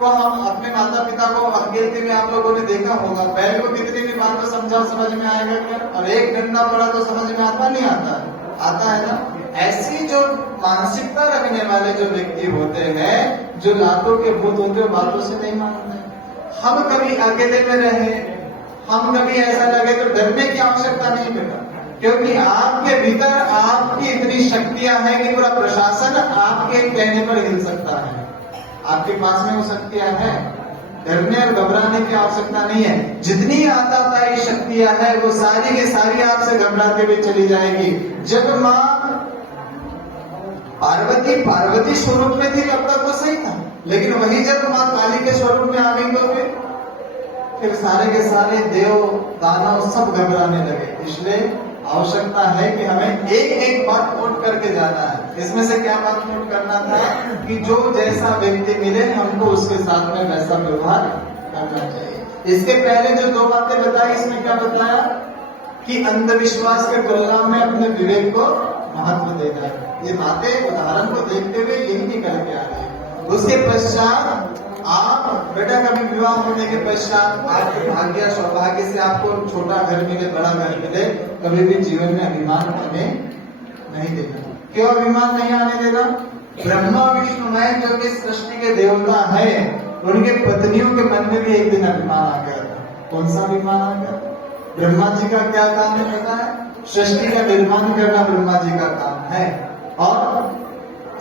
को हम अपने माता पिता को अंग्रेजी में आप लोगों ने देखा होगा, बैल को कितनी भी बात को समझाओ समझ में आएगा क्या? और एक डंडा पड़ा तो समझ में आता नहीं आता? आता है ना। ऐसी जो मानसिकता रखने वाले जो व्यक्ति होते हैं, जो लातों के भूत होते हैं, बातों से नहीं मानते। हम कभी अकेले में रहे, हम कभी ऐसा लगे तो डरने की आवश्यकता नहीं बेटा, क्योंकि आपके भीतर आपकी इतनी शक्तियां हैं कि पूरा प्रशासन आपके कहने पर हिल सकता है। आपके पास में वो शक्तियां हैं, डरने और घबराने की आवश्यकता नहीं है। जितनी आताताई शक्तियां हैं वो सारी की सारी आपसे घबराते हुए चली जाएगी। जब माँ पार्वती स्वरूप में थी तब तक वो सही था, लेकिन वही जब माँ काली के स्वरूप में आ गई तो फिर सारे के सारे देव दानव सब घबराने लगे। इसलिए आवश्यकता है कि हमें एक एक बात नोट करके जाना है। इसमें से क्या बात नोट करना था? कि जो जैसा व्यक्ति मिले हमको उसके साथ में वैसा व्यवहार करना चाहिए। इसके पहले जो दो बातें बताई, इसमें क्या बताया? कि अंधविश्वास के तुलना में अपने विवेक को महत्व देना है। ये बातें उदाहरण को देखते हुए यही निकल के आ रही। उसके पश्चात आप बेटा कभी विवाह होने के पश्चात आपके भाग्य सौभाग्य से आपको छोटा घर मिले, बड़ा घर मिले, कभी भी जीवन में अभिमान आने नहीं देना। क्यों अभिमान नहीं आने देना? ब्रह्मा विष्णु महेश जो कि सृष्टि के देवता है, उनके पत्नियों के मन में भी एक दिन अभिमान आ गया था। कौन सा अभिमान आ गया? ब्रह्मा जी का क्या काम है पता है? सृष्टि का निर्माण करना ब्रह्मा जी का काम है। और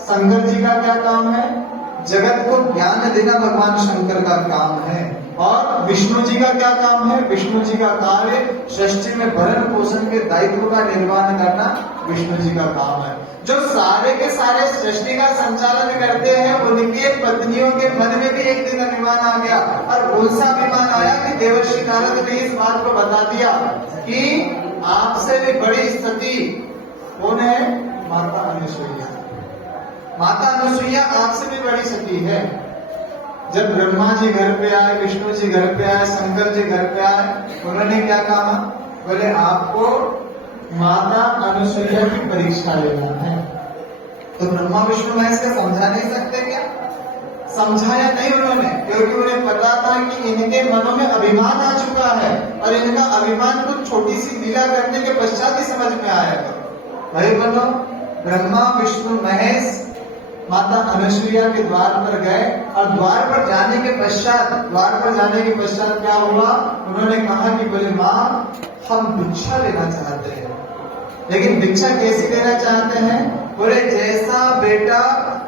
शंकर जी का क्या काम है? जगत को ज्ञान देना भगवान शंकर का काम है। और विष्णु जी का क्या काम है? विष्णु जी का कार्य सृष्टि में भरण पोषण के दायित्व का निर्वहन करना विष्णु जी का काम है। जो सारे के सारे सृष्टि का संचालन करते हैं, उनके पत्नियों के मन में भी एक दिन अभिमान आ गया। और कौन सा अभिमान आया? कि देवर्षि नारद ने इस बात को बता दिया कि आपसे भी बड़ी सती कौन है? माता अनुसुईया। माता अनुसुईया आपसे भी बड़ी सती है। जब ब्रह्मा जी घर पे आए, विष्णु जी घर पे आए, शंकर जी घर पे आए, उन्होंने क्या कहा? बोले आपको माता अनुसुईया की परीक्षा लेना है। तो ब्रह्मा विष्णु महेश को समझा नहीं सकते क्या? समझाया नहीं उन्होंने, क्योंकि उन्हें पता था कि इनके मनों में अभिमान आ चुका है, और इनका अभिमान कुछ छोटी सी लीला करने के पश्चात ही समझ में आएगा। भाई बनो, ब्रह्मा विष्णु महेश माता अनुसुईया के द्वार पर गए, और द्वार पर जाने के पश्चात क्या हुआ? उन्होंने कहा कि बोले माँ हम भिक्षा लेना चाहते हैं। लेकिन भिक्षा कैसी लेना चाहते हैं? बोले जैसा बेटा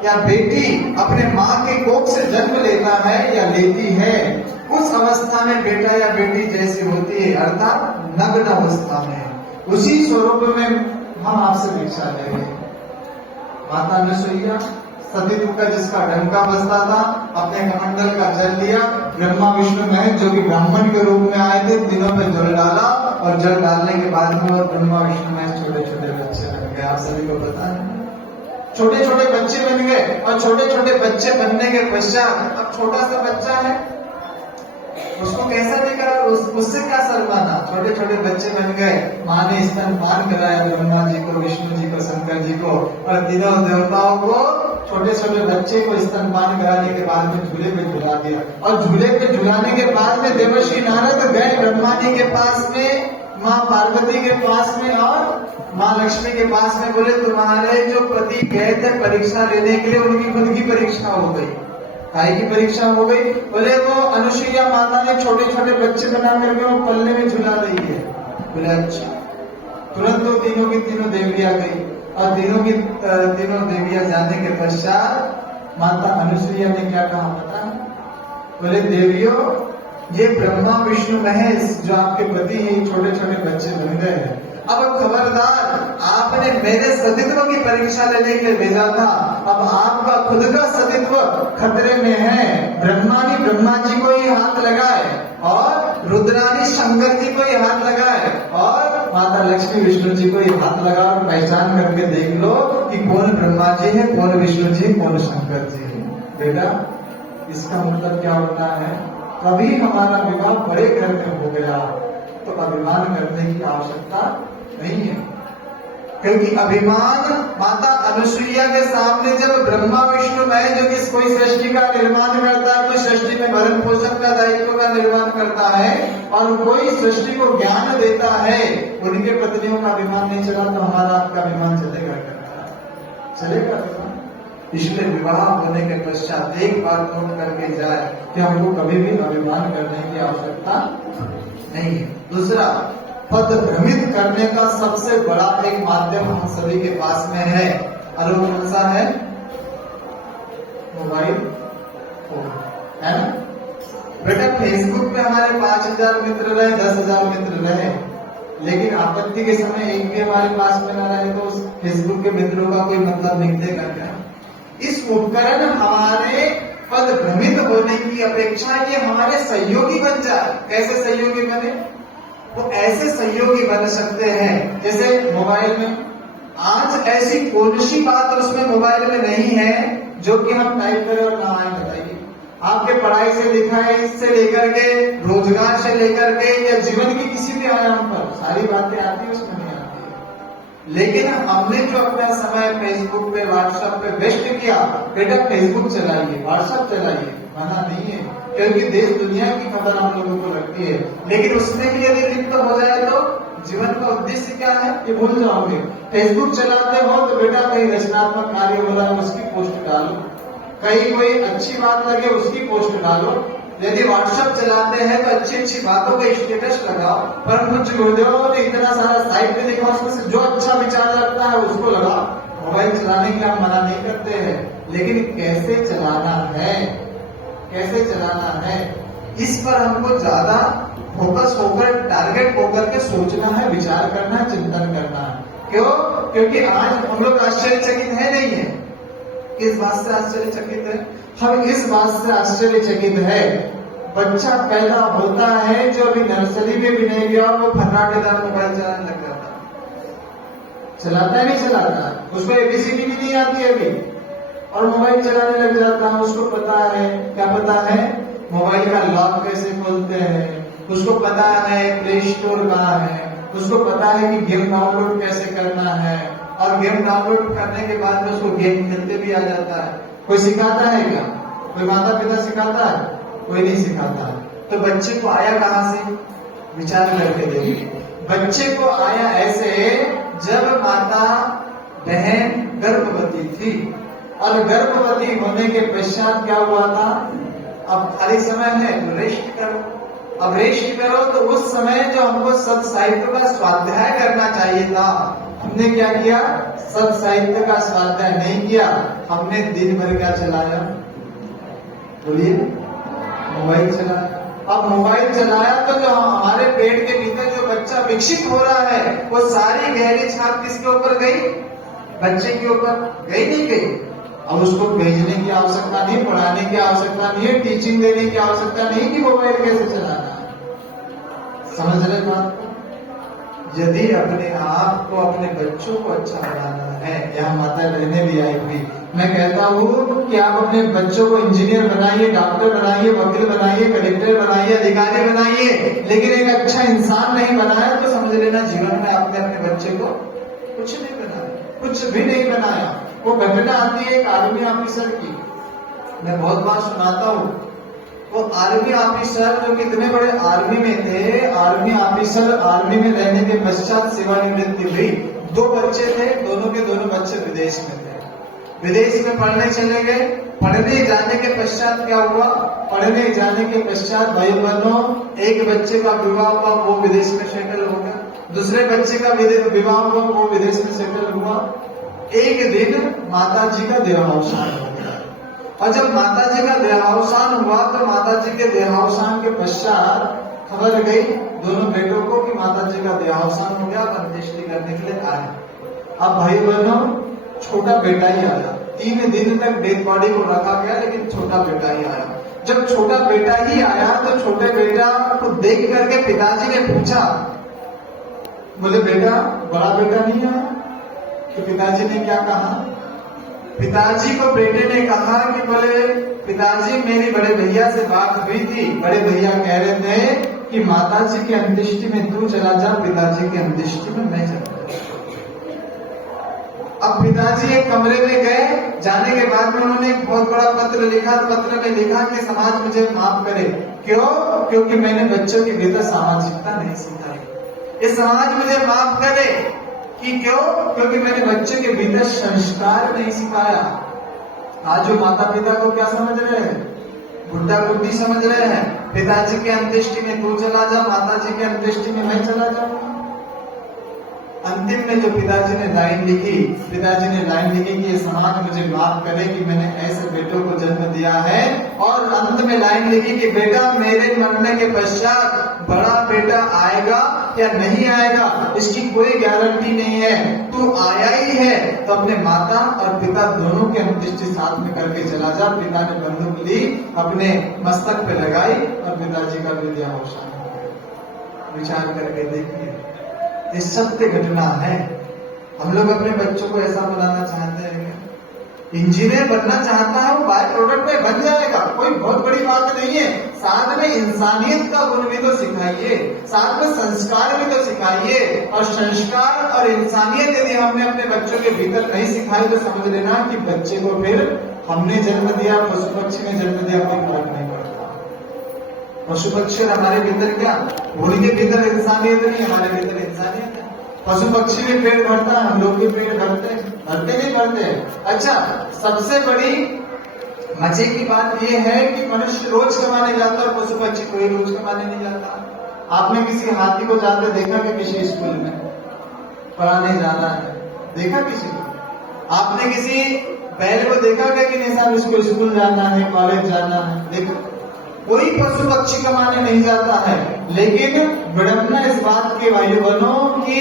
या बेटी अपने माँ के कोख से जन्म लेता है या लेती है, उस अवस्था में बेटा या बेटी जैसी होती है, अर्थात नग्न अवस्था में, उसी स्वरूप में हम आपसे भिक्षा लेंगे। माता अनुसुईया सतीत्व का जिसका डंका बजता था, अपने कमंडल का जल लिया, ब्रह्मा विष्णु महेश जो कि ब्राह्मण के रूप में आए थे, तीनों पे जल डाला और जल डालने के बाद में वो ब्रह्मा विष्णु महेश छोटे छोटे बच्चे बन गए। आप सभी को पता है, छोटे छोटे बच्चे बन गए। और छोटे छोटे बच्चे बनने के पश्चात अब छोटा सा बच्चा है, उसको कैसा दिखा, उससे क्या शर्माना। छोटे छोटे बच्चे बन गए, माँ ने स्तनपान कराया ब्रह्मा जी को, विष्णु जी को, शंकर जी को, और तीनों देवताओं को छोटे छोटे बच्चे को स्तनपान कराने के बाद में झूले पे झुला दिया। और झूले पे झुलाने के बाद में देवर्षि नारद गए ब्रह्मा जी के पास में, माँ पार्वती के पास में और माँ लक्ष्मी के पास में, बोले तुम्हारे जो पति गए थे परीक्षा लेने के लिए, उनकी खुद की परीक्षा हो गई। काय की परीक्षा हो गई? बोले वो अनुसुईया माता ने छोटे छोटे बच्चे बना करके वो पल्ले में झुला रही है। बोले अच्छा। तुरंत वो तीनों की तीनों देवियां गई, और तीनों की तीनों देवियां जाने के पश्चात माता अनुसुईया ने क्या कहा पता? बोले देवियों, ये ब्रह्मा विष्णु महेश जो आपके पति छोटे छोटे बच्चे बन गए हैं, अब खबरदार, आपने मेरे सतीत्व की परीक्षा लेने के लिए भेजा था, अब आपका खुद का सतीत्व खतरे में है। ब्रह्मानी ब्रह्मा जी को ही हाथ लगाए और रुद्रानी शंकर जी को ही हाथ लगाए और माता लक्ष्मी विष्णु जी को ही हाथ लगा और पहचान करके देख लो कि कौन ब्रह्मा जी है, कौन विष्णु जी, कौन शंकर जी है। बेटा, इसका मतलब क्या होता है? कभी हमारा विवाह बड़े घर में हो गया तो अभिमान करने की आवश्यकता नहीं है, क्योंकि अभिमान माता अनुसुईया के सामने जब ब्रह्मा विष्णु महेश जो कि कोई सृष्टि का निर्माण करता है, कोई सृष्टि में भरण पोषण का दायित्व का निर्माण करता है और कोई सृष्टि को ज्ञान देता है, उनके पत्नियों का अभिमान नहीं चला तो हमारा आपका अभिमान चलेगा क्या? चलेगा? इसलिए विवाह होने के पश्चात एक बार नोट करके जाए कि हमको कभी भी अभिमान करने की आवश्यकता नहीं है। दूसरा, पद भ्रमित करने का सबसे बड़ा एक माध्यम हम सभी के पास में है, और वो कौन सा है? मोबाइल फोन, है ना? बेटा, फेसबुक पे हमारे 5000 मित्र रहे, 10,000 मित्र रहे, लेकिन आपत्ति के समय एक भी हमारे पास में न रहे तो उस फेसबुक के मित्रों का कोई मतलब निकलेगा क्या? इस उपकरण हमारे पद भ्रमित होने की अपेक्षा ये हमारे सहयोगी बन जाए। कैसे सहयोगी बने? वो ऐसे सहयोगी बन सकते हैं जैसे मोबाइल में आज ऐसी कौन सी बात उसमें मोबाइल में नहीं है जो कि हम टाइप करें और ना आए? बताइए। आपके पढ़ाई से लिखाई से लेकर के, रोजगार से लेकर के, या जीवन की किसी भी आयाम पर सारी बातें आती है, उसमें नहीं आती है। लेकिन हमने जो अपना समय फेसबुक पे, व्हाट्सएप पे वेस्ट किया, बेटा फेसबुक चलाइए, व्हाट्सएप चलाइए, मना नहीं है, क्योंकि देश दुनिया की खबर हम लोगों को लगती है, लेकिन उसमें भी यदि लिप्त हो जाए तो जीवन का उद्देश्य क्या है ये भूल जाओगे। फेसबुक चलाते हो तो बेटा कहीं रचनात्मक कार्य हो रहा है उसकी पोस्ट डालो, कहीं कोई अच्छी बात लगे उसकी पोस्ट डालो। यदि व्हाट्सएप चलाते हैं तो अच्छी अच्छी बातों का स्टेटस लगाओ, पर कुछ गुरुदेव ने इतना सारा साइट पे देखा, उसमें से जो अच्छा विचार लगता है उसको लगाओ। मोबाइल चलाने के हम मना नहीं करते हैं, लेकिन कैसे चलाना है, कैसे चलाना है, इस पर हमको ज्यादा फोकस होकर, टारगेट होकर के सोचना है, विचार करना है, चिंतन करना है। क्यों? क्योंकि आज हम लोग आश्चर्यचकित है नहीं है। किस बात से आश्चर्यचकित है? हम इस बात से आश्चर्यचकित है, बच्चा पैदा होता है जो अभी नर्सरी में भी नहीं गया, वो फर्राटेदार मोबाइल चलाने लग जाता है। चलाता है नहीं चलाता है, उसको एबीसीडी भी नहीं आती अभी, और मोबाइल चलाने लग जाता है। उसको पता है, क्या पता है? मोबाइल का लॉक कैसे खोलते हैं, उसको पता है प्ले स्टोर कहाँ है, उसको पता है कि गेम डाउनलोड कैसे करना है, और गेम डाउनलोड करने के बाद में उसको गेम खेलते भी आ जाता है। कोई सिखाता है क्या? कोई माता पिता सिखाता है? कोई नहीं सिखाता है। तो बच्चे को आया कहाँ से? विचार करके देखिए। बच्चे को आया ऐसे, जब माता बहन गर्भवती थी, और गर्भवती होने के पश्चात क्या हुआ था? अब खाली समय है तो रेस्ट करो। अब रेस्ट करो तो उस समय जो हमको सत साहित्य का स्वाध्याय करना चाहिए था, हमने क्या किया? सत साहित्य का स्वाध्याय नहीं किया, हमने दिन भर क्या चलाया? बोलिए, मोबाइल चलाया। अब मोबाइल चलाया तो जो हमारे पेट के भीतर जो बच्चा विकसित हो रहा है, वो सारी गहरी छाप किसके ऊपर गई? बच्चे के ऊपर गई नहीं गई। अब उसको भेजने की आवश्यकता नहीं, पढ़ाने की आवश्यकता नहीं है, टीचिंग देने की आवश्यकता नहीं कि मोबाइल कैसे चलाना है। समझ रहे बात को? यदि अपने आप को, अपने बच्चों को अच्छा बनाना है, यहाँ माता रहने भी आई हुई, मैं कहता हूँ कि आप अपने बच्चों को इंजीनियर बनाइए, डॉक्टर बनाइए, वकील बनाइए, कलेक्टर बनाइए, अधिकारी बनाइए, लेकिन एक अच्छा इंसान नहीं बनाया तो समझ लेना जीवन में आपने अपने बच्चे को कुछ नहीं बनाया, कुछ भी नहीं बनाया। वो घटना आती है एक आर्मी ऑफिसर की, मैं बहुत बार सुनाता हूँ। वो आर्मी ऑफिसर जो कितने बड़े आर्मी में थे, आर्मी ऑफिसर आर्मी में रहने के पश्चात सेवानिवृत्ति हुई। 2 बच्चे थे, दोनों के दोनों बच्चे विदेश में थे। विदेश में पढ़ने चले गए। पढ़ने जाने के पश्चात क्या हुआ? पढ़ने जाने के पश्चात भाई बहनों, एक बच्चे का विवाह हुआ, वो विदेश में सेटल हो गया। दूसरे बच्चे का विवाह हुआ, वो विदेश में सेटल हुआ। एक दिन माता जी का देहावसान हो गया, और जब माता जी का देहावसान हुआ तो माता जी के देहावसान के पश्चात खबर गई दोनों बेटों को कि माता जी का देहावसान हो गया, अंत्येष्टि करने के लिए आए। अब भाई बहनों, छोटा बेटा ही आया। 3 दिन तक डेड बॉडी को रखा गया, लेकिन छोटा बेटा ही आया। जब छोटा बेटा ही आया तो छोटे बेटा को देख करके पिताजी ने पूछा, बोले बेटा बड़ा बेटा नहीं आया? तो पिताजी ने क्या कहा? पिताजी को बेटे ने कहा कि बोले पिताजी मेरी बड़े भैया से बात हुई थी, बड़े भैया कह रहे थे कि माता जी की अंत्येष्टि में तू चला जा, पिताजी की अंत्येष्टि में मैं चला। अब पिताजी एक कमरे में गए, जाने के बाद में उन्होंने एक बहुत बड़ा पत्र लिखा। पत्र में लिखा कि समाज मुझे माफ करे। क्यों? क्योंकि मैंने बच्चों के भीतर सामाजिकता नहीं सिखाई। ये समाज मुझे माफ करे कि क्यों? क्योंकि मैंने बच्चे के भीतर संस्कार नहीं सिखाया। आज जो माता पिता को क्या समझ रहे हैं? बुढ़ा बुद्धि समझ रहे हैं। पिताजी के अंत्येष्टि में तू चला जा, माता जी के अंत्येष्टि में मैं चला जाऊंगा। अंतिम में जो पिताजी ने लाइन लिखी, पिताजी ने लाइन लिखी कि ये समाज मुझे माफ करे कि मैंने ऐसे बेटों को जन्म दिया है, और अंत में लाइन लिखी कि बेटा मेरे मरने के पश्चात बड़ा बेटा आएगा या नहीं आएगा इसकी कोई गारंटी नहीं है, तू आया ही है तो अपने माता और पिता दोनों की अंत्येष्टि साथ में करके चला जा। पिता ने बंदूक ली, अपने मस्तक पे लगाई और पिताजी का भी देहावसान हो गया। विचार करके देखिए, ये सत्य घटना है। हम लोग अपने बच्चों को ऐसा बनाना चाहते हैं। इंजीनियर बनना चाहता है, वो बाय प्रोडक्ट में बन जाएगा, कोई बहुत बड़ी बात नहीं है। साथ में इंसानियत का गुण भी तो सिखाइए, साथ में संस्कार भी तो सिखाइए। और संस्कार और इंसानियत यदि हमने अपने बच्चों के भीतर नहीं सिखाई तो समझ लेना कि बच्चे को फिर हमने जन्म दिया, पशु पक्षी ने जन्म दिया, कोई फर्क नहीं पड़ता। पशु पक्षी हमारे भीतर क्या, उनके भीतर इंसानियत नहीं, हमारे भीतर इंसानियत है। पशु पक्षी में पेट भरता है, हम लोग भी पेट भरते हैं, भरते नहीं भरते। अच्छा, सबसे बड़ी मजे की बात यह है कि मनुष्य रोज कमाने जाता है और पशु पक्षी कोई रोज कमाने नहीं जाता। आपने किसी हाथी को जाते देखा कि किसी स्कूल में पढ़ाने जाना है? देखा किसी को? आपने किसी बैल को देखा कि नहीं साहब इसको स्कूल जाना है, कॉलेज जाना है? देखा, कोई पशु पक्षी कमाने नहीं जाता है। लेकिन विडंबना इस बात की भाई बनो कि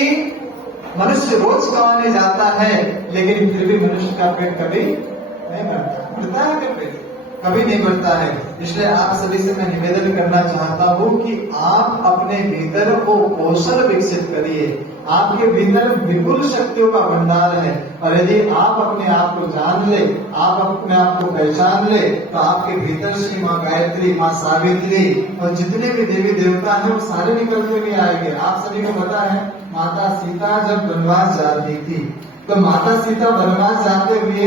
मनुष्य रोज कमाने जाता है, लेकिन फिर भी मनुष्य का पेट कभी नहीं भरता। भरता है क्या पेट? कभी नहीं भरता है। इसलिए आप सभी से मैं निवेदन करना चाहता हूँ कि आप अपने भीतर को कौशल विकसित करिए। आपके भीतर विपुल शक्तियों का भंडार है, और यदि आप अपने आप को जान ले, आप अपने आप को पहचान ले, तो आपके भीतर श्री माँ गायत्री, माँ सावित्री और जितने भी देवी देवता हैं वो सारे निकलते हुए आएंगे। आप सभी को पता है, माता सीता जब वनवास जाती थी तो माता सीता वनवास जाते हुए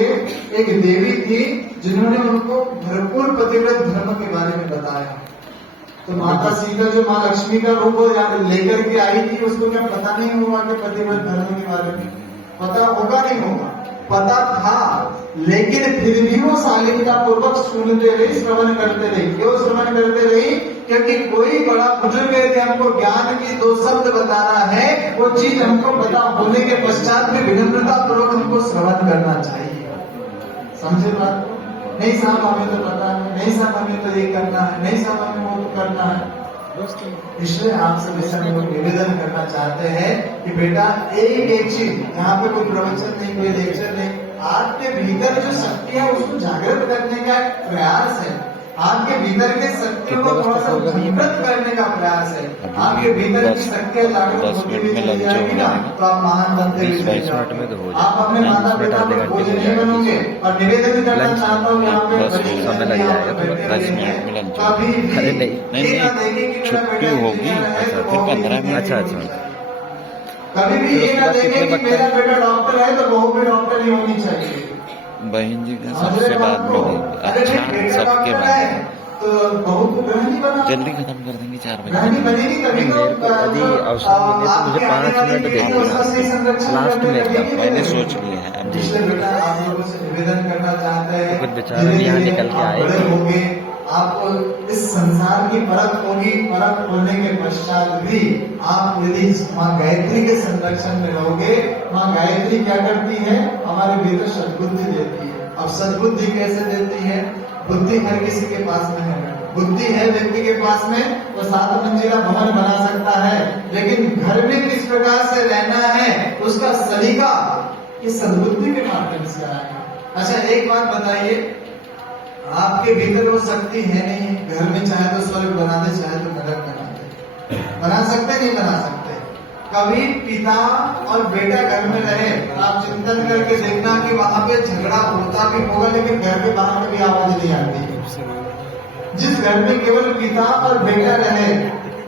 एक देवी थी जिन्होंने उनको भरपूर पतिव्रत धर्म के बारे में बताया। तो माता सीता जो माँ लक्ष्मी का रूप लेकर के आई थी, उसको क्या पता नहीं हुआ कि पतिव्रत धर्म के बारे में? पता होगा नहीं होगा, पता था, लेकिन फिर भी वो शालीनता पूर्वक सुनते रही, श्रवण करते रही। क्यों श्रवण करते रही? क्योंकि कोई बड़ा बुजुर्ग यदि हमको ज्ञान की 2 शब्द बताना है, वो चीज हमको पता होने के पश्चात भी विनम्रता पूर्वक हमको श्रवण करना चाहिए। समझे बात को? नहीं साहब हमें तो पता है, नहीं साहब हमें तो ये करना है, नहीं साहब हमें वो करना है। इसलिए आपसे विषय में लोग निवेदन करना चाहते हैं कि बेटा एक चीज, यहाँ पे कोई प्रवचन नहीं, कोई लेक्चर नहीं, आपके भीतर जो शक्ति है उसको जागृत करने का प्रयास है, आपके भीतर के शक्तियों को थोड़ा सा जागृत करने का प्रयास है। आपके भीतर की शक्तियाँ जागृत होती हुई चली जाएगी ना, तो आप महान बनते हुए चले जाओगे। आप अपने माता पिता को बोझ नहीं बनोगे। और निवेदन करना चाहता हूँ यहाँ पे समय लग जाएगा, 10 मिनट में लंच। अरे नहीं, छुट्टी होगी। अच्छा, फिर 15 मिनट। अच्छा, कभी भी ये ना देखें कि मेरा बेटा डॉक्टर है तो बहू भी डॉक्टर ही होनी चाहिए। बहन जी का सबसे बाद में। अच्छा, सबके बाद तो बहू को गृहिणी बना, जल्दी खत्म कर देंगे 4 बजे। गृहिणी बनेगी तभी तो यदि अवसर मिले तो मुझे 5 मिनट दे देना लास्ट में एकदम। मैंने सोच लिया है अब। इसलिए बेटा आप लोगों से निवेदन करना चाहते हैं, कुछ बेचारे यहाँ निकल के आए होंगे, आपको इस संसार की परख होगी। परख होने के पश्चात भी आप यदि माँ गायत्री के संरक्षण में रहोगे, माँ गायत्री क्या करती है, हमारे भीतर सद्बुद्धि देती है। अब सद्बुद्धि कैसे देती है? बुद्धि हर किसी के पास में है, बुद्धि है व्यक्ति के पास में, वो 7 मंजिला भवन बना सकता है, लेकिन घर में किस प्रकार से रहना है उसका सलीका इस सद्बुद्धि के माध्यम से आएगा। अच्छा, एक बात बताइए, आपके भीतर वो शक्ति है नहीं, घर में चाहे तो स्वर्ग बना दे, चाहे तो नरक बना दे, बना सकते नहीं बना सकते? कभी पिता और बेटा घर में रहे, आप चिंतन करके देखना कि वहां पे झगड़ा होता भी होगा, लेकिन घर के बाहर कभी आवाज नहीं आती। जिस घर में केवल पिता और बेटा रहे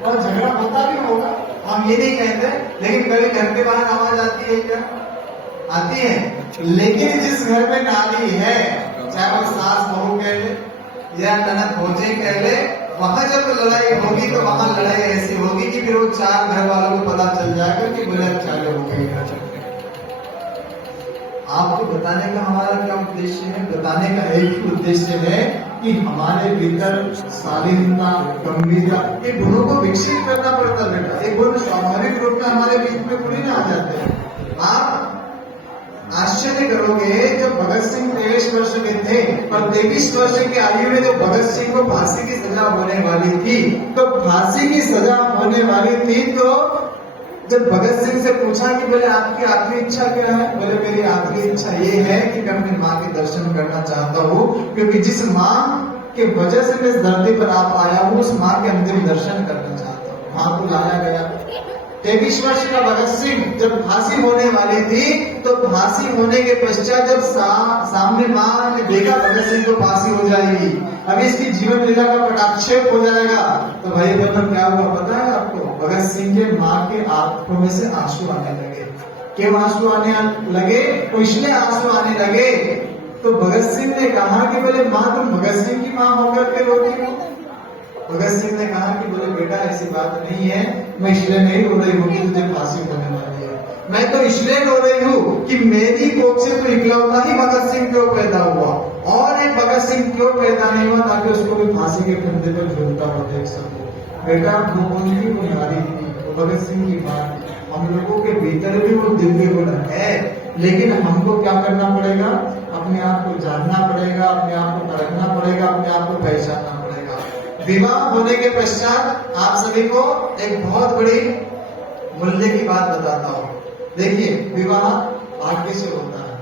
और झगड़ा होता भी होगा, हम ये नहीं कहते, लेकिन कभी घर के बाहर आवाज आती है क्या? आती है। लेकिन जिस घर में नाली है, चाहे वो सास बहू कह ले या ननद भोजे कह ले, वहां जब लड़ाई होगी तो वहां लड़ाई ऐसी होगी कि फिर वो 4 घर वालों को पता चल जाएगा कि बुलंद चाले हो गई। आपको बताने का हमारा क्या उद्देश्य है? बताने का एक ही उद्देश्य है कि हमारे भीतर शालीनता, गंभीरता, ये गुणों को विकसित करना पड़ता है बेटा। ये गुण स्वाभाविक रूप में हमारे बीच में पूरी ना आ जाते हैं। आप आश्चर्य करोगे, जब भगत सिंह 23 वर्ष के थे और 23 वर्ष की आयु में जब भगत सिंह को फांसी की सजा होने वाली थी, तो फांसी की सजा होने वाली थी तो जब भगत सिंह से पूछा कि बोले आपकी आखिरी इच्छा क्या है, बोले मेरी आखिरी इच्छा ये है कि मैं अपनी माँ के दर्शन करना चाहता हूँ, क्योंकि जिस माँ के वजह से मैं इस धरती पर आप आया हूँ, उस माँ के अंतिम दर्शन करना चाहता हूँ। माँ को लाया गया। 23 वर्ष का भगत सिंह जब फांसी होने वाली थी, तो फांसी होने के पश्चात जब सामने माँ ने देखा भगत सिंह को फांसी हो जाएगी, अभी इसकी जीवन लीला का पटाक्षेप हो जाएगा, तो भाई बहनों क्या हुआ पता है आपको? भगत सिंह के माँ के आंखों में से आंसू आने लगे। क्यों आंसू आने लगे? तो इसलिए आंसू आने लगे तो भगत सिंह ने कहा कि बोले माँ तुम भगत सिंह की माँ होकर के रोती हो? भगत सिंह ने कहा कि बोले बेटा ऐसी बात नहीं है, मैं इसलिए नहीं रो रही हूँ कि तुझे फांसी होने वाली है, मैं तो इसलिए रो रही हूँ कि मेरी कोख से तो इकलौता ही भगत सिंह क्यों पैदा हुआ, और एक भगत सिंह क्यों पैदा नहीं हुआ ताकि उसको भी फांसी के फंदे पर झूलता हुआ देख सको। बेटा वो उनकी बुनियादी थी, भगत सिंह की बात। हम लोगों के भीतर भी वो दिव्य गुण है, लेकिन हमको क्या करना पड़ेगा? अपने आप को जानना पड़ेगा, अपने आप को परखना पड़ेगा, अपने आप को पहचानना पड़ेगा। विवाह होने के पश्चात आप सभी को एक बहुत बड़ी मूल्य की बात बताता हूँ। देखिए, विवाह भाग्य से होता है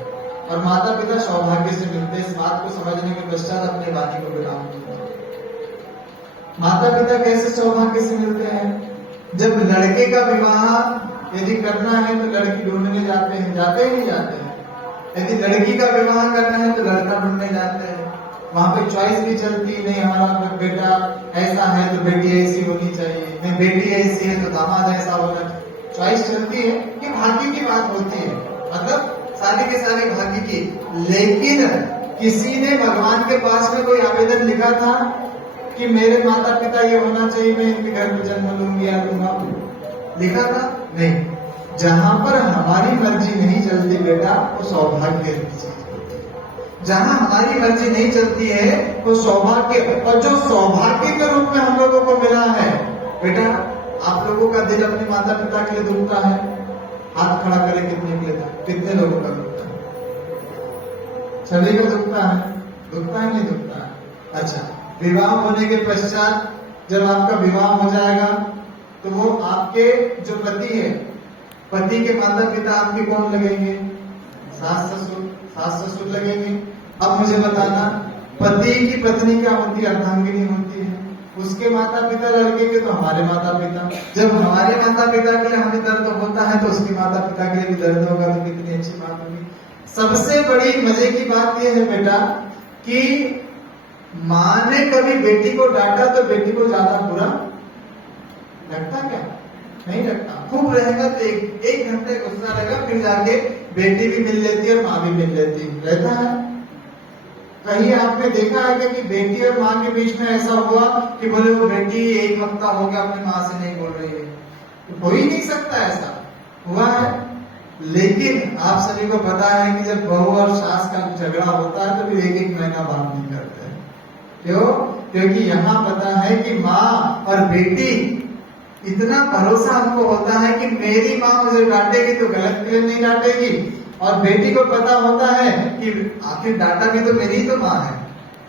और माता पिता सौभाग्य से मिलते हैं। इस बात को समझने के पश्चात अपने वाणी को विराम दूंगा। माता पिता कैसे सौभाग्य से मिलते हैं? जब लड़के का विवाह यदि करना है तो लड़की ढूंढने जाते हैं, जाते ही नहीं जाते हैं। यदि लड़की का विवाह करना है तो लड़का ढूंढने जाते हैं। वहां पे चॉइस भी चलती नहीं, हमारा बेटा ऐसा है तो बेटी ऐसी होनी चाहिए, नहीं बेटी ऐसी है तो दामाद ऐसा होना चाहिए। चॉइस चलती है, ये भाग्य की बात होती है, मतलब सारे के सारे भाग्य की। लेकिन किसी ने भगवान के पास में कोई आवेदन लिखा था कि मेरे माता पिता ये होना चाहिए, मैं इनके घर में जन्म लूंगी या लूंगा? लिखा था? नहीं। जहां पर हमारी मर्जी नहीं चलती बेटा, वो सौभाग्य है। जहां हमारी मर्जी नहीं चलती है वो सौभाग्य, और जो सौभाग्य के रूप में हम लोगों को मिला है बेटा, आप लोगों का दिल अपने माता पिता के लिए दुखता है? हाथ खड़ा करें कितने के लिए था? कितने लोगों का दुखता है? सभी का दुखता है? दुखता है नहीं दुखता है? अच्छा, विवाह होने के पश्चात जब आपका विवाह हो जाएगा तो वो आपके जो पति है, पति के माता पिता आपके कौन लगेंगे? सास ससुर लगेंगे। अब मुझे बताना, पति की पत्नी क्या होती है? अर्धांगिनी होती है। उसके माता पिता लड़के के तो हमारे माता पिता। जब हमारे माता पिता के लिए हमें दर्द होता है तो उसके माता पिता के लिए भी दर्द होगा, तो कितनी अच्छी बात होगी। सबसे बड़ी मजे की बात यह है बेटा कि माँ ने कभी बेटी को डांटा तो बेटी को ज्यादा बुरा लगता क्या? नहीं लगता। खूब रहेगा तो एक घंटे गुस्सा रहेगा, फिर जाके बेटी भी मिल लेती है और माँ भी मिल लेती है। रहता है? कहीं आपने देखा है क्या कि बेटी और माँ के बीच में ऐसा हुआ कि बोले वो बेटी एक हफ्ता हो गया अपनी माँ से नहीं बोल रही है? हो ही नहीं सकता ऐसा। हुआ है? लेकिन आप सभी को पता है कि जब बहू और सास का झगड़ा होता है तो फिर एक महीना बात नहीं करते। क्यों? क्योंकि यहाँ पता है कि माँ और बेटी, इतना भरोसा हमको होता है कि मेरी माँ मुझे डांटेगी तो गलत के लिए नहीं डांटेगी, और बेटी को पता होता है कि आखिर डांटा भी तो मेरी तो माँ है।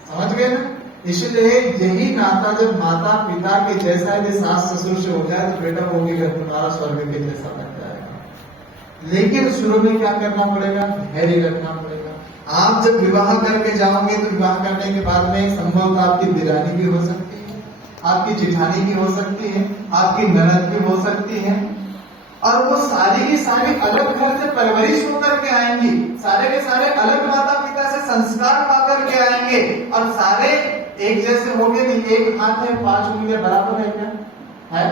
समझ गए ना? इसलिए यही नाता जब माता पिता के जैसा यदि सास ससुर से हो जाए तो बेटा वो भी तुम्हारा स्वर्ग के जैसा बन जाएगा। लेकिन शुरू में क्या करना पड़ेगा? धैर्य रखना पड़ेगा। आप जब विवाह करके जाओगे तो विवाह करने के बाद में संभव आपकी दिरानी भी हो सकती है, आपकी जिठानी भी हो सकती है, आपकी ननद भी हो सकती है, और वो सारी की सारी अलग घर से परवरिश होकर के आएंगी, सारे के सारे अलग माता पिता से संस्कार पाकर के आएंगे, और सारे एक जैसे होंगे नहीं। एक हाथ है 5 उंगलियां बराबर है क्या? है?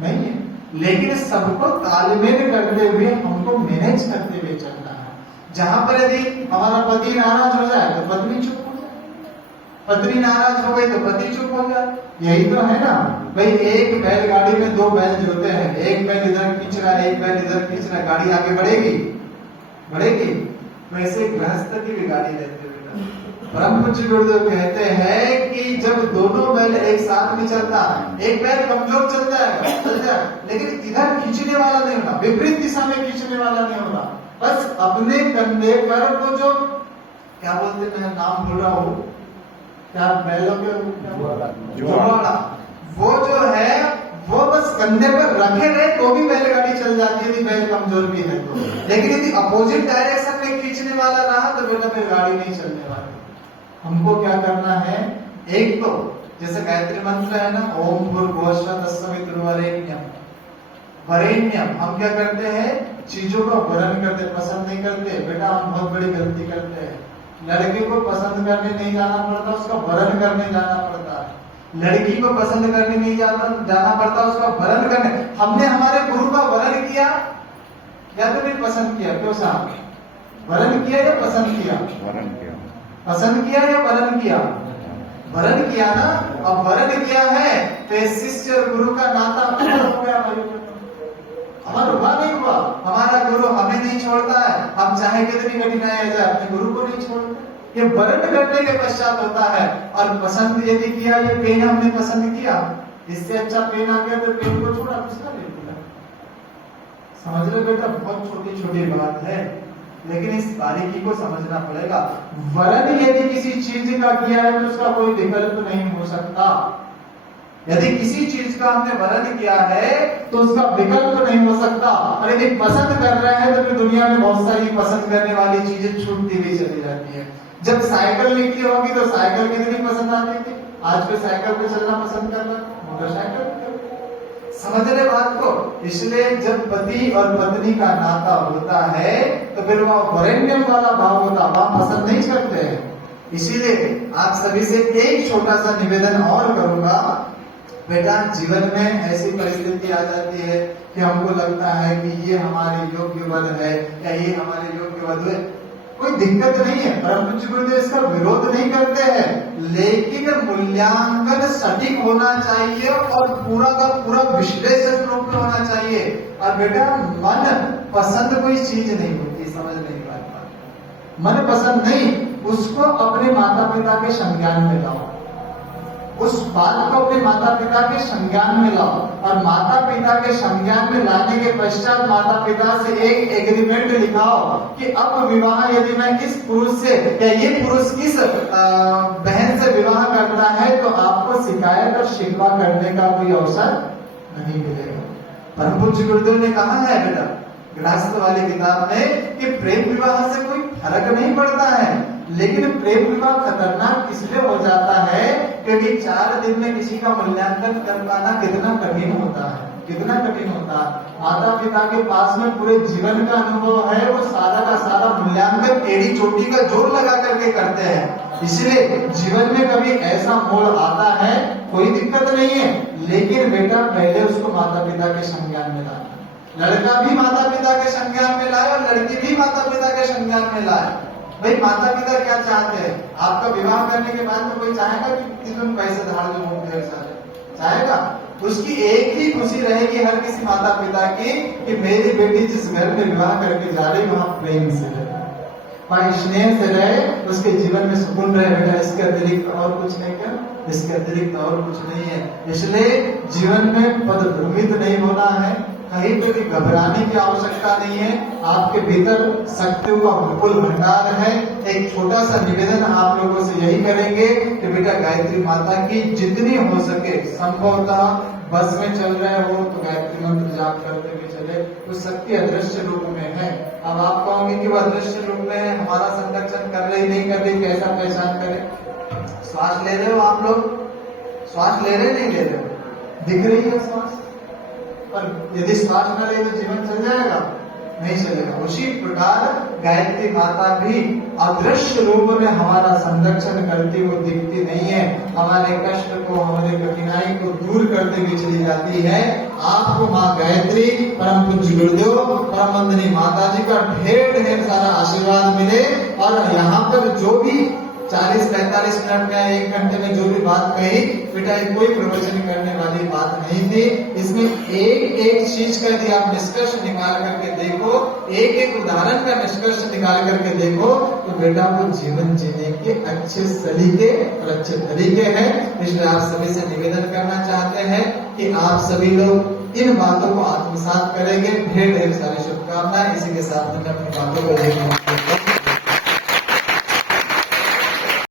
नहीं है। लेकिन सबको तालमेल करते हुए हमको मैनेज करते हुए चलना है। जहां पर यदि हमारा पति नाराज हो जाए तो पत्नी चुप हो जाए, पत्नी नाराज हो गई तो पति चुप हो जाए। यही तो है ना भाई। एक बैलगाड़ी में 2 बैल जुड़ते हैं, एक बैल इधर खींच रहा है, एक बैल इधर खींच रहा है, गाड़ी आगे बढ़ेगी? बढ़ेगी? वैसे गृहस्थ की भी गाड़ी रहती है। ब्रह्म पूज्य गुरुदेव कहते हैं कि जब दोनों बैल एक साथ में चलता है, एक बैल कमजोर चल जाएगा, लेकिन इधर खींचने वाला नहीं होना, विपरीत दिशा में खींचने वाला नहीं होना। बस अपने कंधे पर वो जो क्या बोलते हैं, मैं नाम भूल रहा हूँ, क्या बैलों के जुआड़ा, वो जो है वो बस कंधे पर रखे रहे तो भी बैलगाड़ी चल जाती है, यदि बैल कमजोर भी है तो। लेकिन यदि अपोजिट डायरेक्शन में खींचने वाला रहा तो बेटा फिर गाड़ी नहीं चलने वाली। हमको क्या करना है? एक तो जैसे गायत्री मंत्र है ना, ओम भूर्भुवस्सुः तत्सवितुर्वरेण्यम, वरेण्यम, हम क्या करते हैं? चीजों का वरण करते, पसंद नहीं करते। बेटा हम बहुत बड़ी गलती करते हैं। लड़के को पसंद करने नहीं जाना पड़ता, उसका वरण करने जाना पड़ता है। लड़की को पसंद करने नहीं जाना पड़ता, उसका वरण करने। हमने हमारे गुरु का वरण किया या तो नहीं पसंद किया? क्यों साहब? वरण किया या पसंद किया? वरण किया। पसंद किया या वरण किया? वरण किया ना। अब वरण किया है तो शिष्य और गुरु का नाता हो गया भाई। हमारा हुआ नहीं हुआ? हमारा गुरु हमें नहीं छोड़ता है, हम चाहे कितनी कठिनाई आ जाए अपने गुरु को नहीं छोड़ते। ये वरण करने के पश्चात होता है। और पसंद यदि किया, ये पेन हमने पसंद किया, इससे अच्छा पेन आ गया तो पेन को छोड़ा, दूसरा ले लिया। समझ लो बेटा, बहुत छोटी छोटी बात है, लेकिन इस बारीकी को समझना पड़ेगा। वरण यदि किसी चीज का किया है तो उसका कोई विकल्प नहीं हो सकता। यदि किसी चीज का हमने वरण किया है तो उसका विकल्प नहीं हो सकता। और यदि पसंद कर रहे हैं तो फिर दुनिया में बहुत सारी पसंद करने वाली चीजें छूटती हुई चली जाती है। जब साइकिल निकली होगी तो साइकिल कितनी पसंद आती थी, आज कोई साइकिल पे चलना पसंद कर रहा है, मोटरसाइकिल। समझ रहे बात को? इसलिए जब पति और पत्नी का नाता होता है तो फिर वह वरेण्यम वाला भाव होता, वह पसंद नहीं करते हैं। इसीलिए आप सभी से एक छोटा सा निवेदन और करूंगा। बेटा जीवन में ऐसी परिस्थिति आ जाती है कि हमको लगता है कि ये हमारे योग्य वर है या ये हमारे योग्य वधु है। कोई दिक्कत नहीं है, परम पूज्य गुरुदेव इसका विरोध नहीं करते हैं, लेकिन मूल्यांकन सटीक होना चाहिए और पूरा का पूरा विश्लेषण रूप में होना चाहिए। और बेटा मन पसंद कोई चीज नहीं होती, समझ नहीं बात। मन पसंद नहीं, उसको अपने माता पिता के संज्ञान में लाओ। उस बात को अपने माता पिता के संज्ञान में लाओ, और माता पिता के संज्ञान में लाने के पश्चात माता पिता से एक एग्रीमेंट लिखाओ कि अब विवाह यदि मैं इस पुरुष से या ये पुरुष इस बहन से विवाह करता है तो आपको शिकायत और शिकवा करने का कोई अवसर नहीं मिलेगा। परम पूज्य गुरुदेव ने कहा है बेटा गृहस्थ वाली किताब में कि प्रेम विवाह से कोई फर्क नहीं पड़ता है, लेकिन प्रेम विवाह खतरनाक इसलिए हो जाता है क्योंकि 4 दिन में किसी का मूल्यांकन कर पाना कितना कठिन होता है, कितना कठिन होता है। माता पिता के पास में पूरे जीवन का अनुभव है, वो सारा का सारा मूल्यांकन एड़ी चोटी का जोर लगा करके करते हैं। इसलिए जीवन में कभी ऐसा मोड़ आता है कोई दिक्कत नहीं है, लेकिन बेटा पहले उसको माता पिता के संज्ञान में लाना। लड़का भी माता पिता के संज्ञान में लाए और लड़की भी माता पिता के संज्ञान में लाए। भाई माता पिता क्या चाहते हैं? आपका विवाह करने के बाद तो कोई चाहेगा कि तुम पैसे धाड़ दो मुझे सारे, चाहेगा? उसकी एक ही खुशी रहेगी हर किसी माता पिता की कि मेरी बेटी जिस घर में विवाह करके जा रही वहां प्रेम से रहे, वहां स्नेह से रहे, उसके जीवन में सुकून रहे। बेटा इसके अतिरिक्त और कुछ नहीं, क्या इसके अतिरिक्त और कुछ नहीं है। इसलिए जीवन में पदभ्रमित नहीं होना है, कहीं पे भी घबराने की आवश्यकता नहीं है। आपके भीतर शक्तियों का विपुल भंडार है। एक छोटा सा निवेदन आप लोगों से यही करेंगे कि बेटा गायत्री माता की जितनी हो सके संभवतः बस में चल रहे हो तो गायत्री मंत्र जाप करते हुए चले। उस शक्ति अदृश्य रूप में है। अब आप कहोगे कि वह अदृश्य रूप में है, हमारा संरक्षण कर रही नहीं कर रही, कैसा पहचान करें? श्वास ले रहे हो आप लोग, श्वास ले रहे नहीं ले रहे हो, दिख रही है श्वास, पर यदि श्वास न रहे तो जीवन चल जाएगा, नहीं चलेगा। उसी प्रकार गायत्री माता भी अदृश्य रूप में हमारा संरक्षण करती हुई दिखती नहीं है, हमारे कष्ट को, हमारे कठिनाई को दूर करते हुए चली जाती है। आपको माँ गायत्री, परम पूज्य गुरुदेव, परम वंदनीय माता जी का ढेर ढेर सारा आशीर्वाद मिले। और यहाँ पर जो भी 40-45 मिनट में 1 घंटे में जो भी बात कही बेटा कोई प्रवचन करने वाली बात नहीं थी। इसमें एक एक चीज का यदि आप निष्कर्ष निकाल करके देखो, एक एक उदाहरण का निष्कर्ष निकाल करके देखो तो बेटा वो जीवन जीने के अच्छे सलीके और अच्छे तरीके हैं। इसलिए आप सभी से निवेदन करना चाहते हैं कि आप सभी लोग इन बातों को आत्मसात करेंगे। ढेर ढेर सारी शुभकामनाएं। इसी के साथ मैंने अपनी बातों को